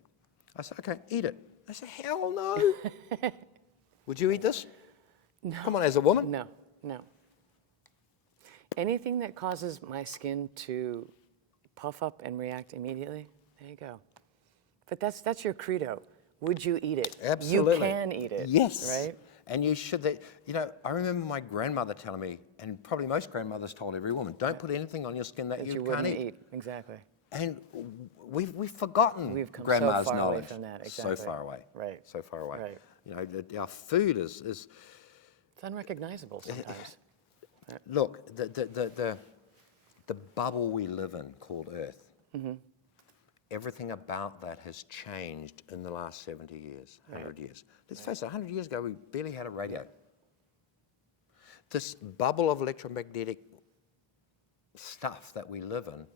I say, okay, eat it. They say, hell no. Would you eat this? No. Come on, as a woman? no. Anything that causes my skin to puff up and react immediately, there you go. But that's your credo. Would you eat it? Absolutely. You can eat it. Yes. Right? And you should. I remember my grandmother telling me, and probably most grandmothers told every woman, don't put anything on your skin that That you you can't wouldn't eat. eat. Exactly. And we've forgotten We've come so grandma's far away knowledge. from that, So exactly. far away. Right. So far away. Right. Our food is It's unrecognizable sometimes. look, the bubble we live in called Earth, everything about that has changed in the last 70 years, 100 years. Let's face it, 100 years ago, we barely had a radio. This bubble of electromagnetic stuff that we live in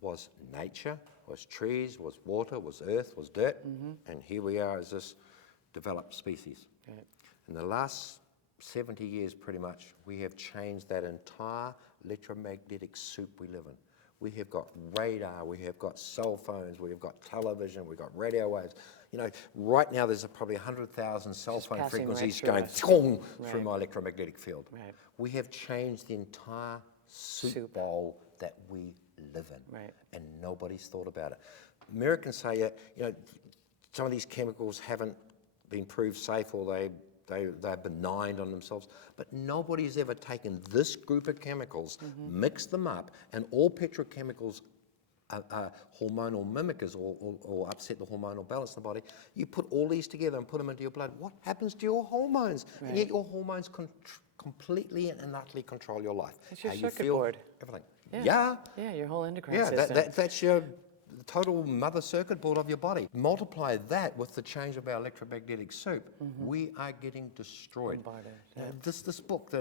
was nature, was trees, was water, was earth, was dirt, and here we are as this developed species. Right. In the last 70 years, pretty much, we have changed that entire electromagnetic soup we live in. We have got radar, we have got cell phones, we have got television, we've got radio waves. You know, right now there's probably 100,000 cell Just phone passing right frequencies through going us. through Right. my electromagnetic field. Right. We have changed the entire soup bowl that we live in. Right. And nobody's thought about it. Americans say, you know, some of these chemicals haven't been proved safe, or they're benign on themselves, but nobody's ever taken this group of chemicals, mixed them up, and all petrochemicals are hormonal mimickers or upset the hormonal balance in the body. You put all these together and put them into your blood. What happens to your hormones? Right. And yet your hormones completely and utterly control your life. It's your How you circuit feel, board. everything. Yeah. Yeah, your whole endocrine system. That's your total mother circuit board of your body. Multiply that with the change of our electromagnetic soup, we are getting destroyed. Bombarded, Now, this book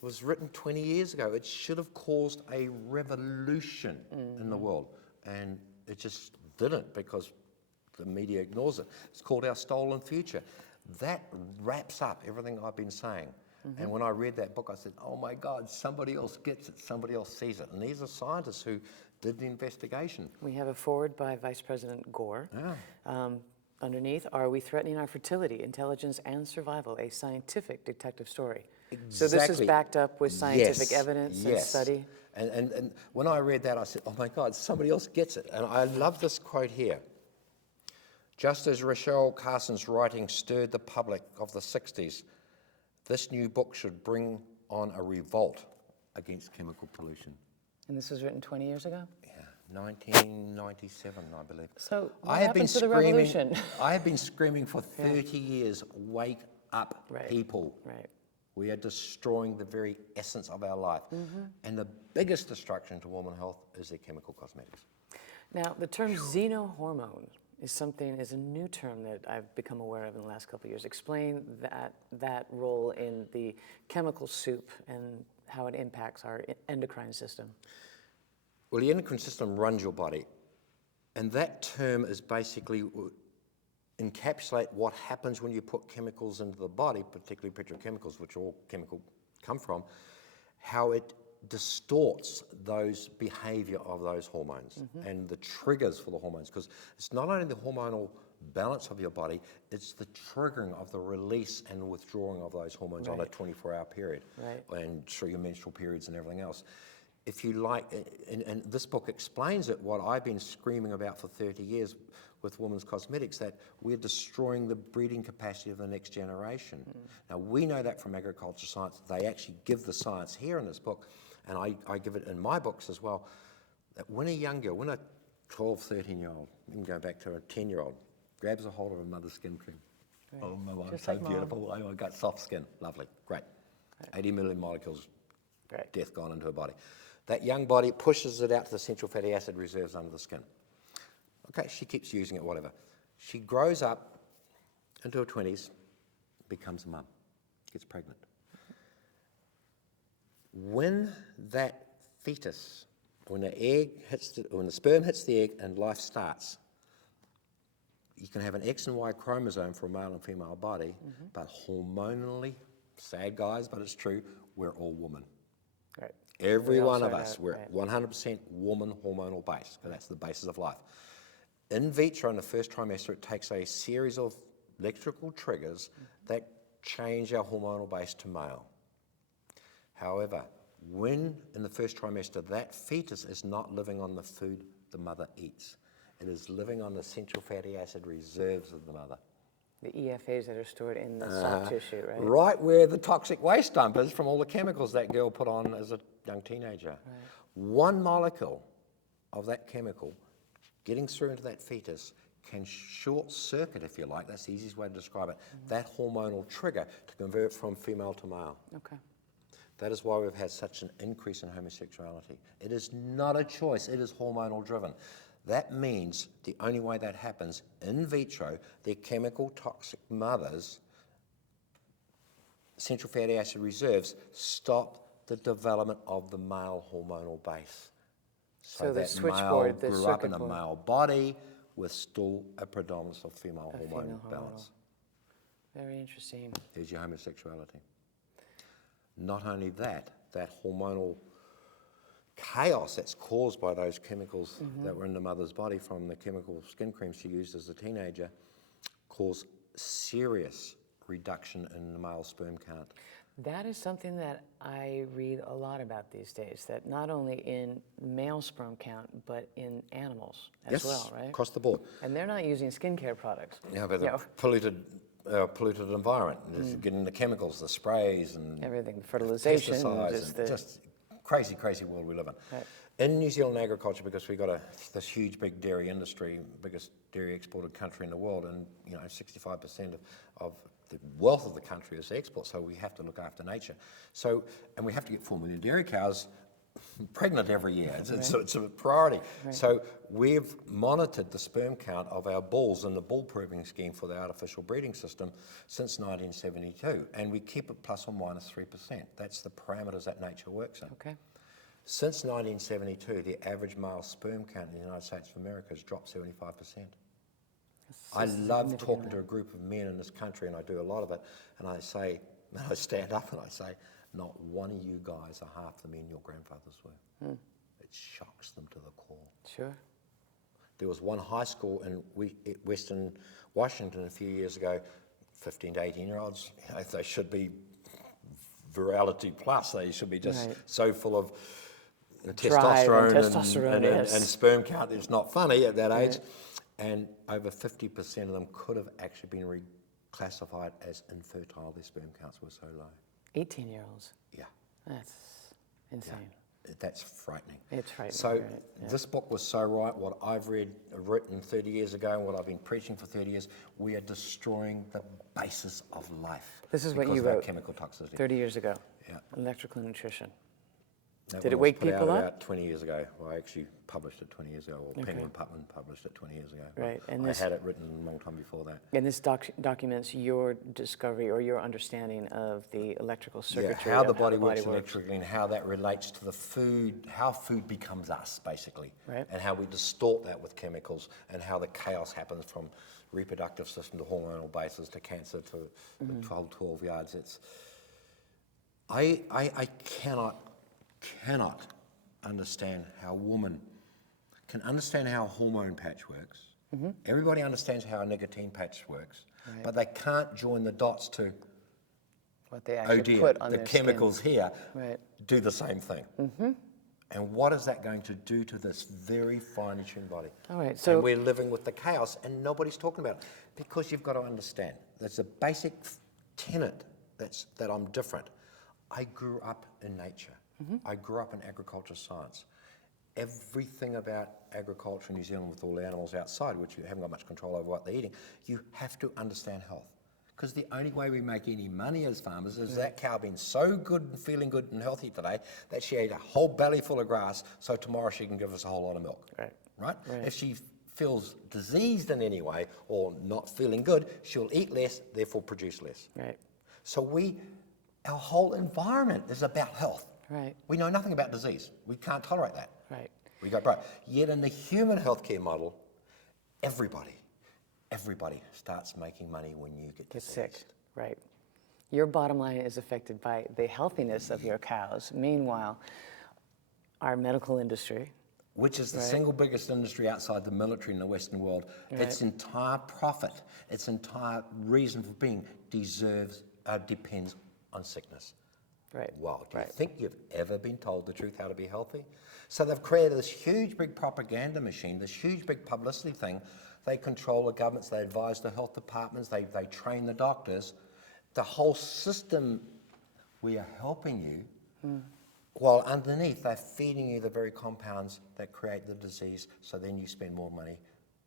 was written 20 years ago. It should have caused a revolution in the world, and it just didn't, because the media ignores it. It's called Our Stolen Future. That wraps up everything I've been saying. And when I read that book, I said, oh my God, somebody else gets it, somebody else sees it. And these are scientists who did the investigation. We have a foreword by Vice President Gore. Underneath, are we threatening our fertility, intelligence, and survival? A scientific detective story. Exactly. So this is backed up with scientific Yes, evidence and yes. study? And when I read that, I said, oh my God, somebody else gets it. And I love this quote here. Just as Rachel Carson's writing stirred the public of the 60s, this new book should bring on a revolt against chemical pollution. And this was written 20 years ago? Yeah, 1997, I believe. So what happened to the revolution? I have been screaming for 30 years, wake up, Right. people. Right. We are destroying the very essence of our life. And the biggest destruction to women's health is their chemical cosmetics. Now, the term xenohormone is a new term that I've become aware of in the last couple of years. Explain that role in the chemical soup and how it impacts our endocrine system. Well, the endocrine system runs your body, and that term is basically encapsulate what happens when you put chemicals into the body, particularly petrochemicals, which all chemical come from, how it distorts those behavior of those hormones and the triggers for the hormones, because it's not only the hormonal balance of your body, it's the triggering of the release and withdrawing of those hormones on a 24-hour period, and through your menstrual periods and everything else. If you like, and this book explains it, what I've been screaming about for 30 years with women's cosmetics, that we're destroying the breeding capacity of the next generation. Now, we know that from agriculture science. They actually give the science here in this book, and I give it in my books as well, that when a young girl, when a 12, 13-year-old, even go back to a 10-year-old, grabs a hold of a mother's skin cream. Right. Oh, my God, so like beautiful. Oh, I got soft skin. Lovely. Great. 80 million molecules, death gone into her body. That young body pushes it out to the central fatty acid reserves under the skin. Okay, she keeps using it, whatever. She grows up into her 20s, becomes a mum, gets pregnant. When that fetus, when the sperm hits the egg and life starts, you can have an X and Y chromosome for a male and female body, but hormonally, sad guys, but it's true, we're all women. Right. Every one of us, we're 100% woman hormonal base, because that's the basis of life. In vitro, in the first trimester, it takes a series of electrical triggers that change our hormonal base to male. However, when in the first trimester that fetus is not living on the food the mother eats, it is living on the essential fatty acid reserves of the mother. The EFAs that are stored in the soft tissue, right? Right where the toxic waste dump is from all the chemicals that girl put on as a young teenager. Right. One molecule of that chemical getting through into that fetus can short circuit, if you like, that's the easiest way to describe it, that hormonal trigger to convert from female to male. Okay. That is why we've had such an increase in homosexuality. It is not a choice, it is hormonal driven. That means the only way that happens, in vitro, their chemical toxic mothers, essential fatty acid reserves, stop the development of the male hormonal base. So the that switchboard, male the grew up in circuit a board. male body with still a predominance of female hormone balance. Very interesting. There's your homosexuality. Not only that, that hormonal chaos that's caused by those chemicals that were in the mother's body from the chemical skin cream she used as a teenager cause serious reduction in the male sperm count. That is something that I read a lot about these days, that not only in male sperm count, but in animals as well, right? Across the board. And they're not using skincare products. Yeah, but the polluted environment, getting the chemicals, the sprays, and everything, fertilization, pesticides, just crazy, crazy world we live in. Right. In New Zealand agriculture, because we've got this huge, big dairy industry, biggest dairy exported country in the world, and 65% of the wealth of the country is export, so we have to look after nature. So, and we have to get 4 million dairy cows pregnant every year. It's a priority. Right. So we've monitored the sperm count of our bulls in the bull proving scheme for the artificial breeding system since 1972, and we keep it plus or minus 3%. That's the parameters that nature works in. Okay. Since 1972, the average male sperm count in the United States of America has dropped 75%. I love talking to a group of men in this country, and I do a lot of it, and I stand up and I say, not one of you guys are half the men your grandfathers were. It shocks them to the core. Sure. There was one high school in Western Washington a few years ago, 15 to 18-year-olds, they should be virality plus, they should be just so full of testosterone and sperm count. It's not funny at that age. And over 50% of them could have actually been reclassified as infertile. Their sperm counts were so low. 18-year-olds? Yeah. That's insane. Yeah. That's frightening. It's frightening. So this book was so right. What I've written 30 years ago and what I've been preaching for 30 years, we are destroying the basis of life. This is what you wrote chemical toxicity. 30 years ago. Yeah. Electrical nutrition. That Did it wake people up? About 20 years ago. Well, I actually published it 20 years ago, or Penguin Putman published it 20 years ago. Right. And I had it written a long time before that. And this documents your discovery or your understanding of the electrical circuitry. How the body works electrically and how that relates to the food, how food becomes us, basically. Right. And how we distort that with chemicals and how the chaos happens from reproductive system to hormonal basis to cancer to 12 yards. I cannot understand how a woman can understand how a hormone patch works. Everybody understands how a nicotine patch works, but they can't join the dots to, what they actually put on the their chemicals skin. here Right. do the same thing. And what is that going to do to this very finely tuned body? All right, so and we're living with the chaos, and nobody's talking about it. Because you've got to understand, there's a basic tenet that I'm different. I grew up in nature. I grew up in agriculture science. Everything about agriculture in New Zealand with all the animals outside, which you haven't got much control over what they're eating, you have to understand health. Because the only way we make any money as farmers is that cow being so good and feeling good and healthy today that she ate a whole belly full of grass, so tomorrow she can give us a whole lot of milk. Right? If she feels diseased in any way or not feeling good, she'll eat less, therefore produce less. So our whole environment is about health. We know nothing about disease. We can't tolerate that. We go broke. Yet in the human healthcare model, everybody starts making money when you get sick. Your bottom line is affected by the healthiness of your cows. Meanwhile, our medical industry, which is the single biggest industry outside the military in the Western world, its entire profit, its entire reason for being depends on sickness. Wow, do you think you've ever been told the truth how to be healthy? So they've created this huge big propaganda machine, this huge big publicity thing. They control the governments, they advise the health departments, they train the doctors. The whole system, we are helping you, while underneath they're feeding you the very compounds that create the disease, so then you spend more money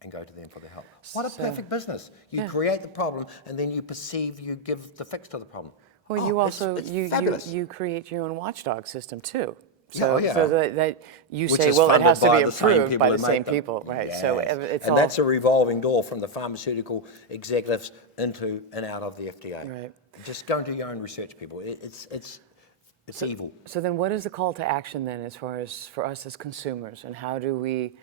and go to them for the help. What a perfect business. You create the problem and then you give the fix to the problem. Well, you also you create your own watchdog system too. So that you say, well, it has to be approved by the same people, right? So it's and that's a revolving door from the pharmaceutical executives into and out of the FDA. Just go and do your own research, people. It's evil. So then, what is the call to action then, as far as for us as consumers, and how do we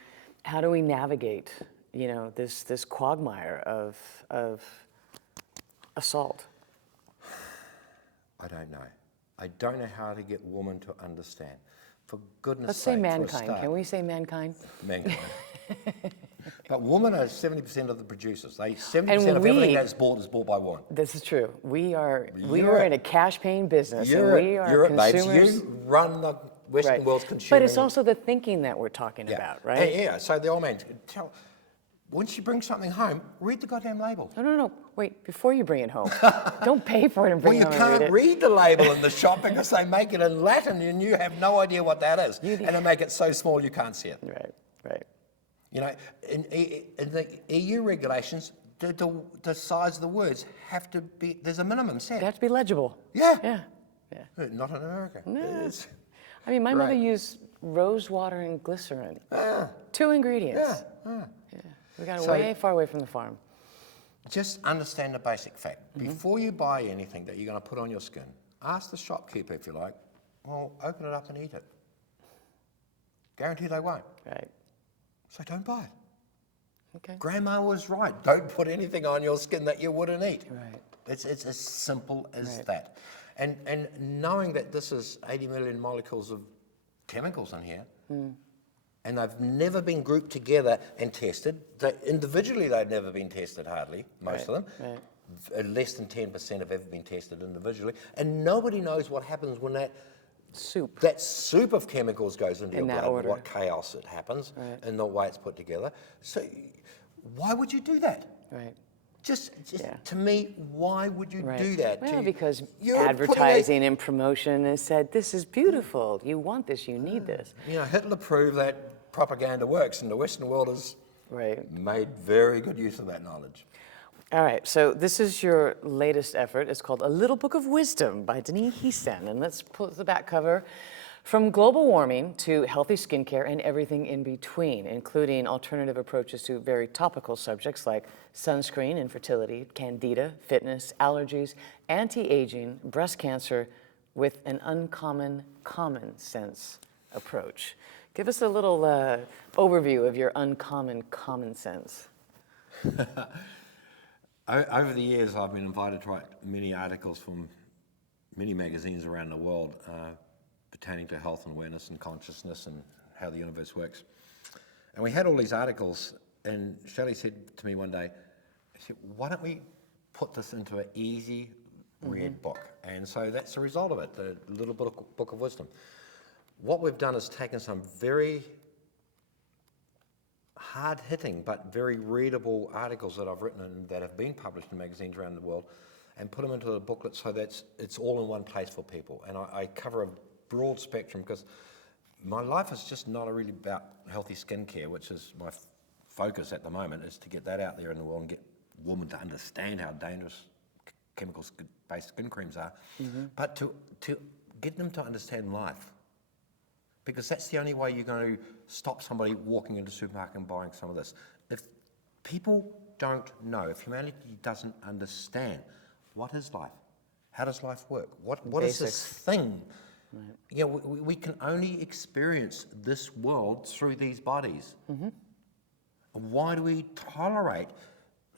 navigate, this quagmire of assault? I don't know. I don't know how to get women to understand for goodness Let's sake, say for a mankind. start. Can we say mankind? Mankind. But women are 70% of the producers. 70% And of we- everything that's bought is bought by women. This is true. We are You're in a cash-paying business, and You're we it, are you're it, babes. consumers. You run the Western Right. world's consuming. But it's also the thinking that we're talking about, right? Yeah. So the old man, when she brings something home, read the goddamn label. No. Wait, before you bring it home, don't pay for it and Well, bring you it home and read can't it. read the label in the shop because they make it in Latin and you have no idea what that is. And they make it so small you can't see it. Right. You know, in the EU regulations, the size of the words have to be, there's a minimum set. They have to be legible. Yeah. Yeah. Not in America. No. I mean, my mother used rose water and glycerin. 2 ingredients. Yeah. We got way far away from the farm. Just understand the basic fact. Before you buy anything that you're going to put on your skin, ask the shopkeeper if you like, well, open it up and eat it. Guarantee they won't. Right. So don't buy it. Okay. Grandma was right. Don't put anything on your skin that you wouldn't eat. Right. It's as simple as that. And knowing that this is 80 million molecules of chemicals in here, and they've never been grouped together and tested. Individually, they've never been tested hardly, most of them. Right. Less than 10% have ever been tested individually. And nobody knows what happens when that soup of chemicals goes into your blood, order. what chaos it happens, and the way it's put together. So why would you do that? Right. Just to me, why would you do that? Well, because you're advertising and promotion has said, this is beautiful, you want this, you need this. You know, Hitler proved that propaganda works, and the Western world has made very good use of that knowledge. All right, so this is your latest effort. It's called A Little Book of Wisdom by Denie Hiestand. And let's pull the back cover. From global warming to healthy skincare and everything in between, including alternative approaches to very topical subjects like sunscreen, infertility, candida, fitness, allergies, anti-aging, breast cancer, with an uncommon common sense approach. Give us a little overview of your uncommon common sense. Over the years, I've been invited to write many articles from many magazines around the world pertaining to health and awareness and consciousness and how the universe works. And we had all these articles, and Shelley said to me one day, she said, why don't we put this into an easy read book? And so that's the result of it, the Little Book of Wisdom. What we've done is taken some very hard-hitting but very readable articles that I've written and that have been published in magazines around the world and put them into a booklet so that it's all in one place for people. And I cover a broad spectrum because my life is just not really about healthy skincare, which is my focus at the moment, is to get that out there in the world and get women to understand how dangerous chemical-based skin creams are, but to get them to understand life. Because that's the only way you're going to stop somebody walking into the supermarket and buying some of this. If people don't know, if humanity doesn't understand, what is life? How does life work? What is this thing? Right. You know, we can only experience this world through these bodies. Why do we tolerate,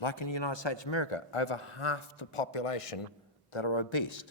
like in the United States of America, over half the population that are obese?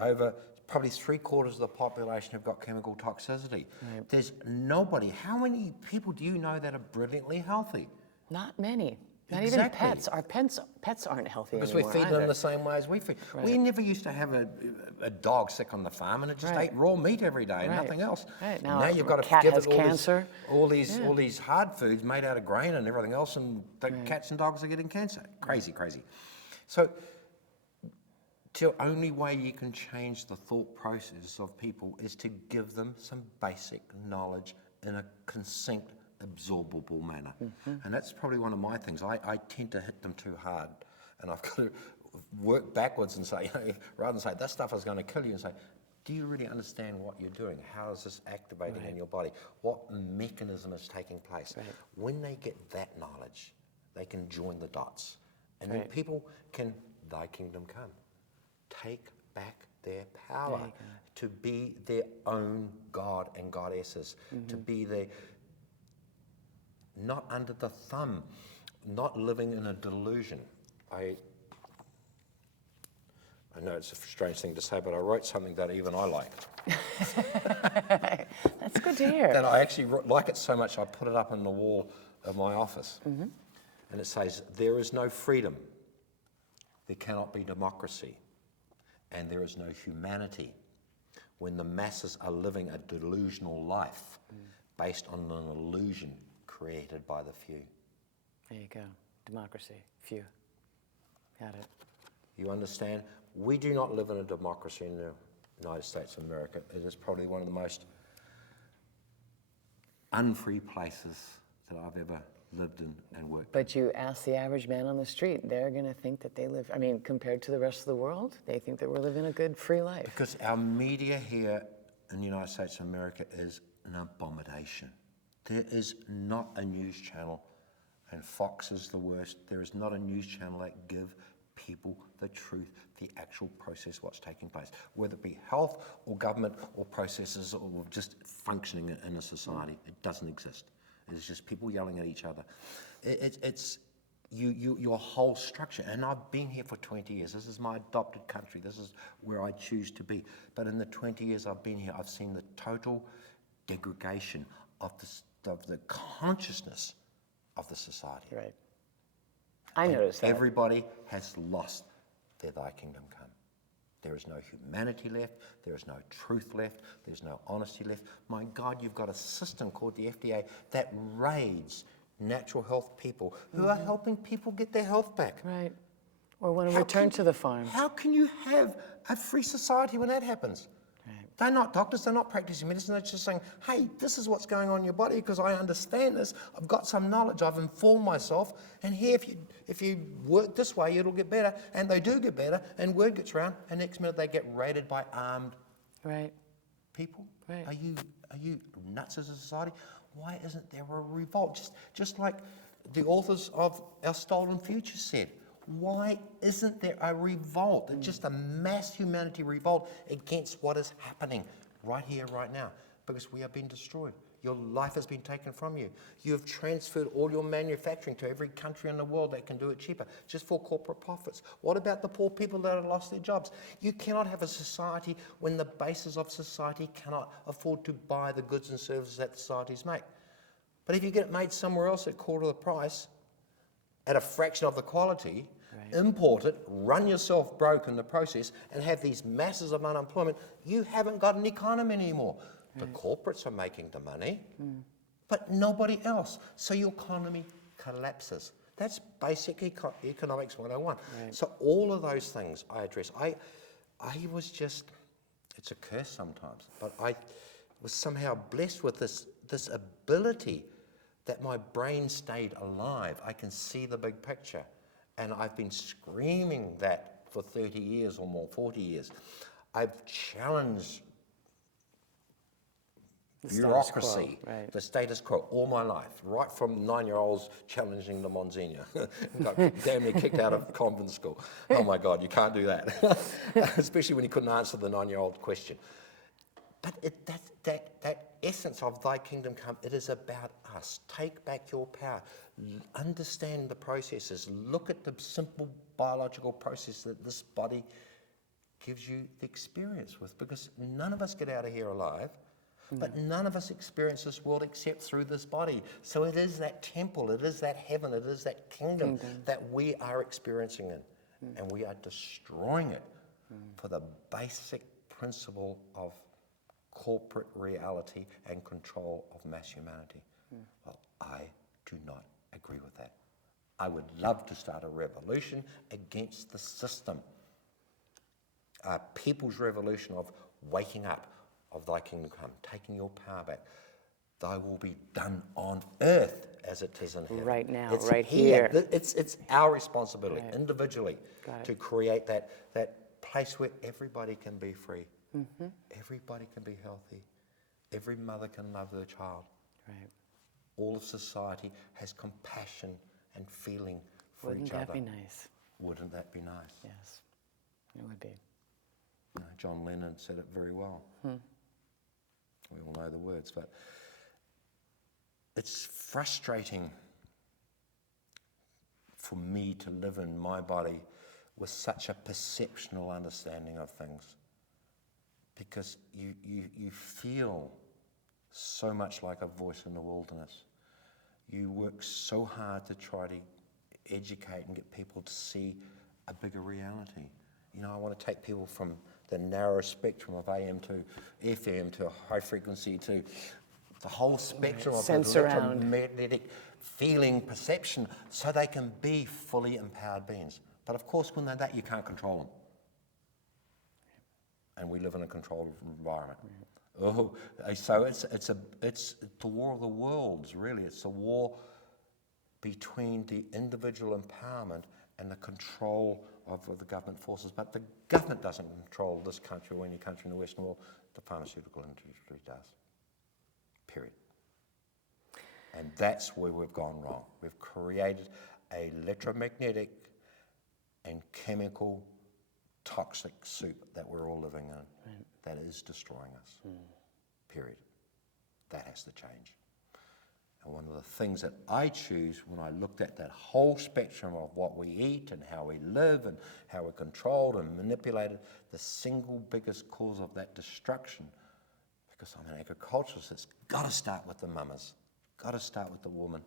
Over probably 3/4 of the population have got chemical toxicity. There's nobody. How many people do you know that are brilliantly healthy? Not many. Not even pets. Our pets aren't healthy because anymore. Because we feed them the same way as we feed. We never used to have a dog sick on the farm and it just ate raw meat every day and nothing else. Now you've got to give it all these hard foods made out of grain and everything else, and the cats and dogs are getting cancer. Crazy. So the only way you can change the thought process of people is to give them some basic knowledge in a succinct, absorbable manner. And that's probably one of my things. I tend to hit them too hard, and I've got to work backwards and say, rather than say, that stuff is going to kill you, and say, do you really understand what you're doing? How is this activating in your body? What mechanism is taking place? When they get that knowledge, they can join the dots. And then people can, thy kingdom come. Take back their power to be their own God and goddesses, to be not under the thumb, not living in a delusion. I know it's a strange thing to say, but I wrote something that even I like. That's good to hear. That I actually like it so much I put it up on the wall of my office. And it says, there is no freedom, there cannot be democracy, and there is no humanity when the masses are living a delusional life based on an illusion created by the few. There you go. Democracy. Few. Got it. You understand? We do not live in a democracy in the United States of America. It is probably one of the most unfree places that I've ever lived in and worked. But you ask the average man on the street, they're going to think that they live, I mean, compared to the rest of the world, they think that we're living a good, free life. Because our media here in the United States of America is an abomination. There is not a news channel, and Fox is the worst. There is not a news channel that give people the truth, the actual process, what's taking place, whether it be health or government or processes or just functioning in a society. It doesn't exist. It's just people yelling at each other. It's your whole structure. And I've been here for 20 years. This is my adopted country. This is where I choose to be. But in the 20 years I've been here, I've seen the total degradation of the consciousness of the society. Right. I noticed that. Everybody has lost their thy kingdom come. There is no humanity left. There is no truth left. There's no honesty left. My God, you've got a system called the FDA that raids natural health people who are helping people get their health back. Right. Or want to return to the farm. How can you have a free society when that happens? Right. They're not doctors, they're not practicing medicine, they're just saying, hey, this is what's going on in your body because I understand this, I've got some knowledge, I've informed myself, and here if you work this way, it'll get better, and they do get better, and word gets around, and next minute they get raided by armed people. Right. Are you nuts as a society? Why isn't there a revolt? Just like the authors of Our Stolen Future said, why isn't there a revolt? Just a mass humanity revolt against what is happening right here, right now. Because we are being destroyed. Your life has been taken from you. You have transferred all your manufacturing to every country in the world that can do it cheaper, just for corporate profits. What about the poor people that have lost their jobs? You cannot have a society when the basis of society cannot afford to buy the goods and services that societies make. But if you get it made somewhere else at quarter the price, at a fraction of the quality, import it, run yourself broke in the process, and have these masses of unemployment, you haven't got an economy anymore. The corporates are making the money, but nobody else. So your economy collapses. That's basic economics 101. So all of those things I address. I was just, it's a curse sometimes, but I was somehow blessed with this ability that my brain stayed alive. I can see the big picture. And I've been screaming that for 30 years or more, 40 years. I've challenged bureaucracy, the status quo, all my life, right from 9-year-olds challenging the Monsignor. Got damn near kicked out of convent school. Oh my God, you can't do that. Especially when you couldn't answer the 9-year-old question. But that essence of thy kingdom come, it is about us. Take back your power. Understand the processes. Look at the simple biological process that this body gives you the experience with. Because none of us get out of here alive. But none of us experience this world except through this body. So it is that temple, it is that heaven, it is that kingdom that we are experiencing in. And we are destroying it for the basic principle of corporate reality and control of mass humanity. Well, I do not agree with that. I would love to start a revolution against the system. A people's revolution of waking up, of thy kingdom come, taking your power back. Thy will be done on earth as it is in heaven. Right now, it's right here. It's our responsibility, individually, to create that place where everybody can be free. Everybody can be healthy. Every mother can love their child. All of society has compassion and feeling for each other. Wouldn't that be nice? Wouldn't that be nice? Yes, it would be. You know, John Lennon said it very well. We all know the words, but it's frustrating for me to live in my body with such a perceptional understanding of things, because you feel so much like a voice in the wilderness. You work so hard to try to educate and get people to see a bigger reality. You know, I want to take people from the narrow spectrum of AM to FM to high frequency to the whole spectrum of Sense around. electromagnetic feeling, perception, so they can be fully empowered beings. But of course, when they're that, you can't control them. And we live in a controlled environment. Oh, so it's the war of the worlds, really. It's a war between the individual empowerment and the control of the government forces. But the government doesn't control this country or any country in the Western world. The pharmaceutical industry does. Period. And that's where we've gone wrong. We've created a electromagnetic and chemical toxic soup that we're all living in that is destroying us. Period. That has to change. And one of the things that I choose when I looked at that whole spectrum of what we eat and how we live and how we're controlled and manipulated, the single biggest cause of that destruction, because I'm an agriculturalist, it's got to start with the mamas, got to start with the woman,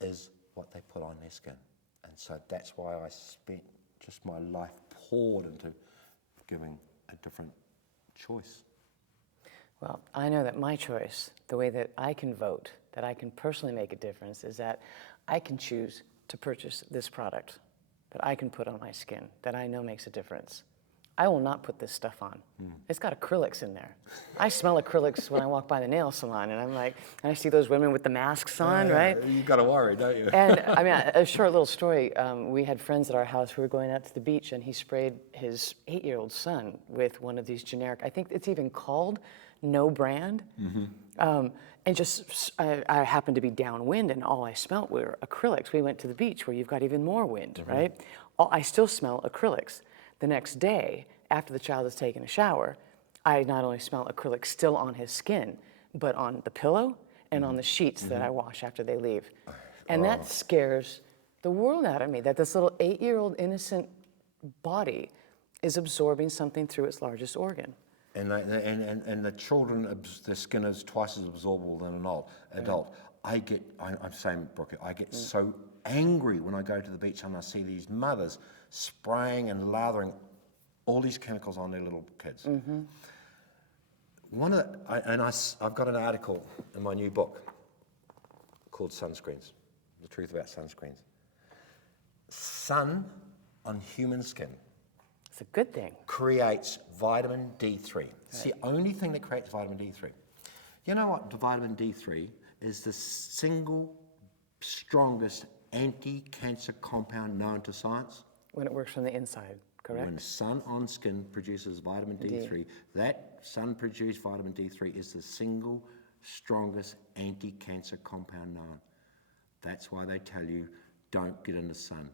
is what they put on their skin. And so that's why I spent just my life poured into giving a different choice. Well, I know that my choice, the way that I can vote, that I can personally make a difference, is that I can choose to purchase this product that I can put on my skin, that I know makes a difference. I will not put this stuff on. It's got acrylics in there. I smell acrylics when I walk by the nail salon, and I'm like, and I see those women with the masks on, right? You got to worry, don't you? And I mean, a short little story. We had friends at our house who were going out to the beach, and he sprayed his 8-year-old son with one of these generic, I think it's even called No Brand. And just, I happened to be downwind, and all I smelled were acrylics. We went to the beach where you've got even more wind, right? I still smell acrylics. The next day, after the child has taken a shower, I not only smell acrylic still on his skin, but on the pillow and on the sheets that I wash after they leave. And that scares the world out of me, that this little 8-year-old innocent body is absorbing something through its largest organ. And the children, their skin is twice as absorbable than an adult. I'm saying, Brooke, I get so angry when I go to the beach and I see these mothers spraying and lathering all these chemicals on their little kids. I've got an article in my new book called Sunscreens, The Truth About Sunscreens. Sun on human skin. It's a good thing. Creates vitamin D3. It's the only thing that creates vitamin D3. You know what? The vitamin D3 is the single strongest anti-cancer compound known to science. When it works from the inside, correct? When sun on skin produces vitamin D3, that sun-produced vitamin D3 is the single strongest anti-cancer compound known. That's why they tell you don't get in the sun,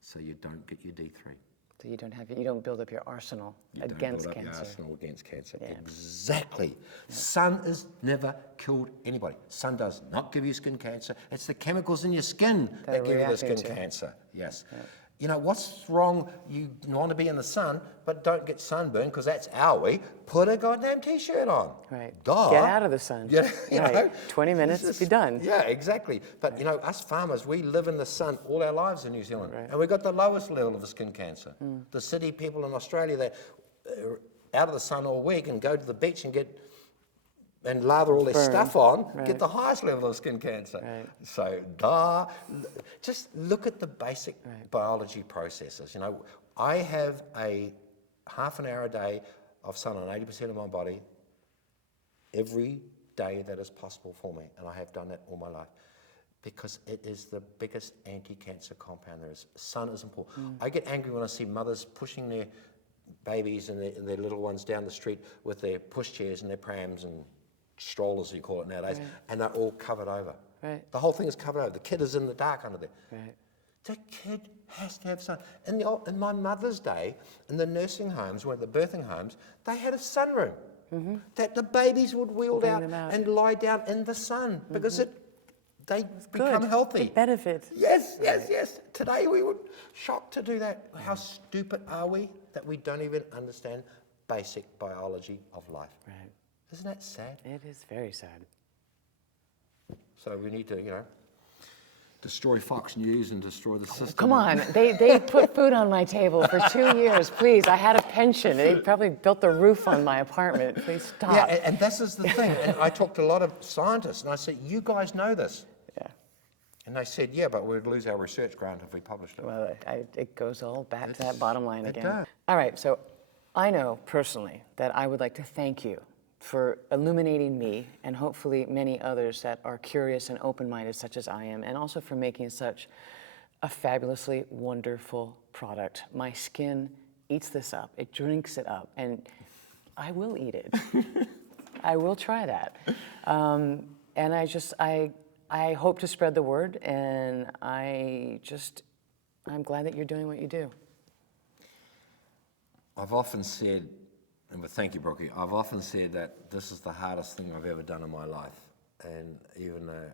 so you don't get your D3. So you don't build up your arsenal against cancer. Your arsenal against cancer. Yeah. Exactly. Yeah. Sun has never killed anybody. Sun does not give you skin cancer. It's the chemicals in your skin that give you the skin cancer. Yes. Yeah. You know, what's wrong? You want to be in the sun, but don't get sunburned because that's owie. Put a goddamn T-shirt on. Right. Duh. Get out of the sun. Yeah, you know, 20 minutes, be done. Yeah, exactly. But, you know, us farmers, we live in the sun all our lives in New Zealand. Right. And we've got the lowest level of skin cancer. The city people in Australia that are out of the sun all week and go to the beach and lather all their stuff on, get the highest level of skin cancer. Right. So, just look at the basic biology processes. You know, I have a half an hour a day of sun on 80% of my body every day that is possible for me, and I have done that all my life because it is the biggest anti-cancer compound there is. Sun is important. I get angry when I see mothers pushing their babies and their little ones down the street with their pushchairs and their prams and strollers, you call it nowadays, and they're all covered over. Right. The whole thing is covered over. The kid is in the dark under there. Right. The kid has to have sun. In my mother's day, in the nursing homes, or the birthing homes, they had a sunroom that the babies would wheel out and lie down in the sun because they become healthy. Good benefit. Yes, yes, yes. Today we were shocked to do that. How stupid are we that we don't even understand basic biology of life? Right. Isn't that sad? It is very sad. So we need to, destroy Fox News and destroy the system. Come on, they put food on my table for 2 years. Please, I had a pension. They probably built the roof on my apartment. Please stop. Yeah, and this is the thing. And I talked to a lot of scientists, and I said, you guys know this. Yeah. And they said, yeah, but we'd lose our research grant if we published it. Well, it goes all back to that bottom line again. does. All right, so I know personally that I would like to thank you for illuminating me and hopefully many others that are curious and open-minded such as I am, and also for making such a fabulously wonderful product. My skin eats this up, it drinks it up, and I will eat it. I will try that. And I hope to spread the word, and I'm glad that you're doing what you do. I've often said, and thank you, Brookie, I've often said that this is the hardest thing I've ever done in my life. And even a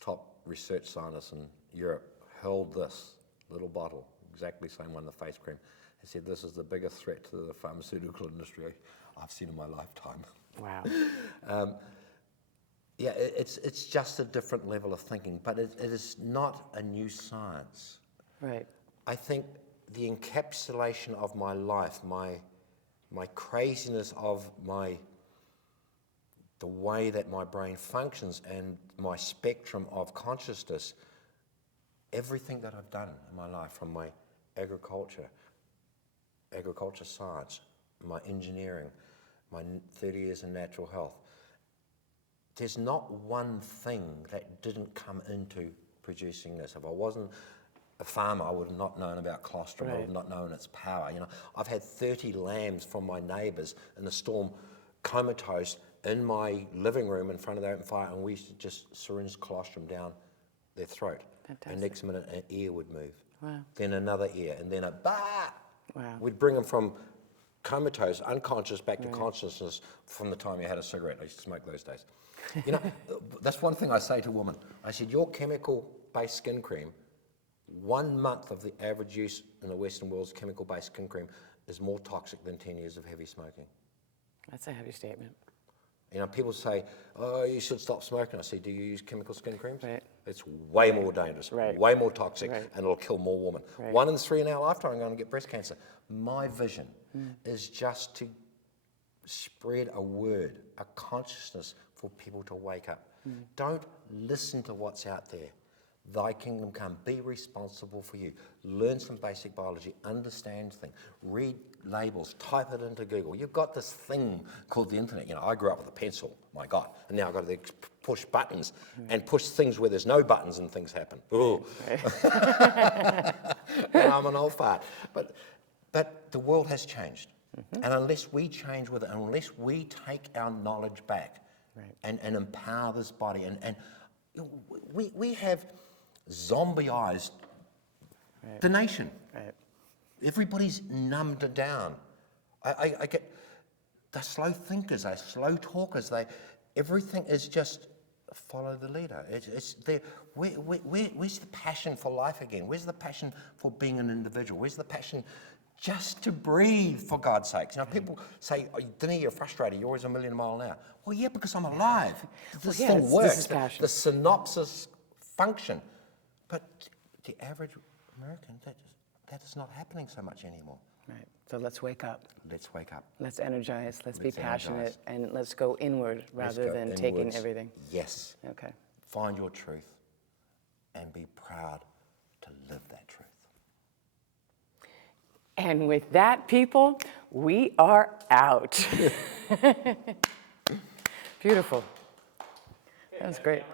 top research scientist in Europe held this little bottle, exactly the same one, the face cream, and said this is the biggest threat to the pharmaceutical industry I've seen in my lifetime. Wow. Yeah, it's just a different level of thinking, but it is not a new science. Right. I think the encapsulation of my life, my craziness of the way that my brain functions and my spectrum of consciousness, everything that I've done in my life, from my agriculture science, my engineering, my 30 years in natural health, there's not one thing that didn't come into producing this. If I wasn't a farmer, I would have not known about colostrum. I would have not known its power. I've had 30 lambs from my neighbours in the storm, comatose, in my living room in front of the open fire, and we used to just syringe colostrum down their throat. Fantastic. And next minute, an ear would move. Wow. Then another ear, and then a bah! Wow. We'd bring them from comatose, unconscious, back to consciousness from the time you had a cigarette. I used to smoke those days. That's one thing I say to women. I said, your chemical-based skin cream, 1 month of the average use in the Western world's chemical-based skin cream is more toxic than 10 years of heavy smoking. That's a heavy statement. People say, oh, you should stop smoking. I say, do you use chemical skin creams? Right. It's way more dangerous, way more toxic, and it'll kill more women. Right. 1 in 3 in our lifetime are going to get breast cancer. My vision is just to spread a word, a consciousness for people to wake up. Don't listen to what's out there. Thy kingdom come. Be responsible for you. Learn some basic biology. Understand things. Read labels. Type it into Google. You've got this thing called the internet. I grew up with a pencil, my God, and now I've got to push buttons and push things where there's no buttons and things happen. Ooh. And I'm an old fart. But the world has changed. And unless we change with it, unless we take our knowledge back and empower this body, and we have zombieized the nation. Right. Everybody's numbed down. I get, they're slow thinkers, they're slow talkers, everything is just follow the leader. Where's the passion for life again? Where's the passion for being an individual? Where's the passion just to breathe, for God's sakes? People say, oh, Denie, you're frustrated, you're always a million mile an hour. Well, yeah, because I'm alive. This thing works. This is passion. The synopsis function. But the average American, that is not happening so much anymore. Right. So let's wake up. Let's wake up. Let's energize. Let's be Let's passionate, energize. and let's go inward rather than taking inwards. everything. Yes. Okay. Find your truth and be proud to live that truth. And with that, people, we are out. Beautiful. That was great.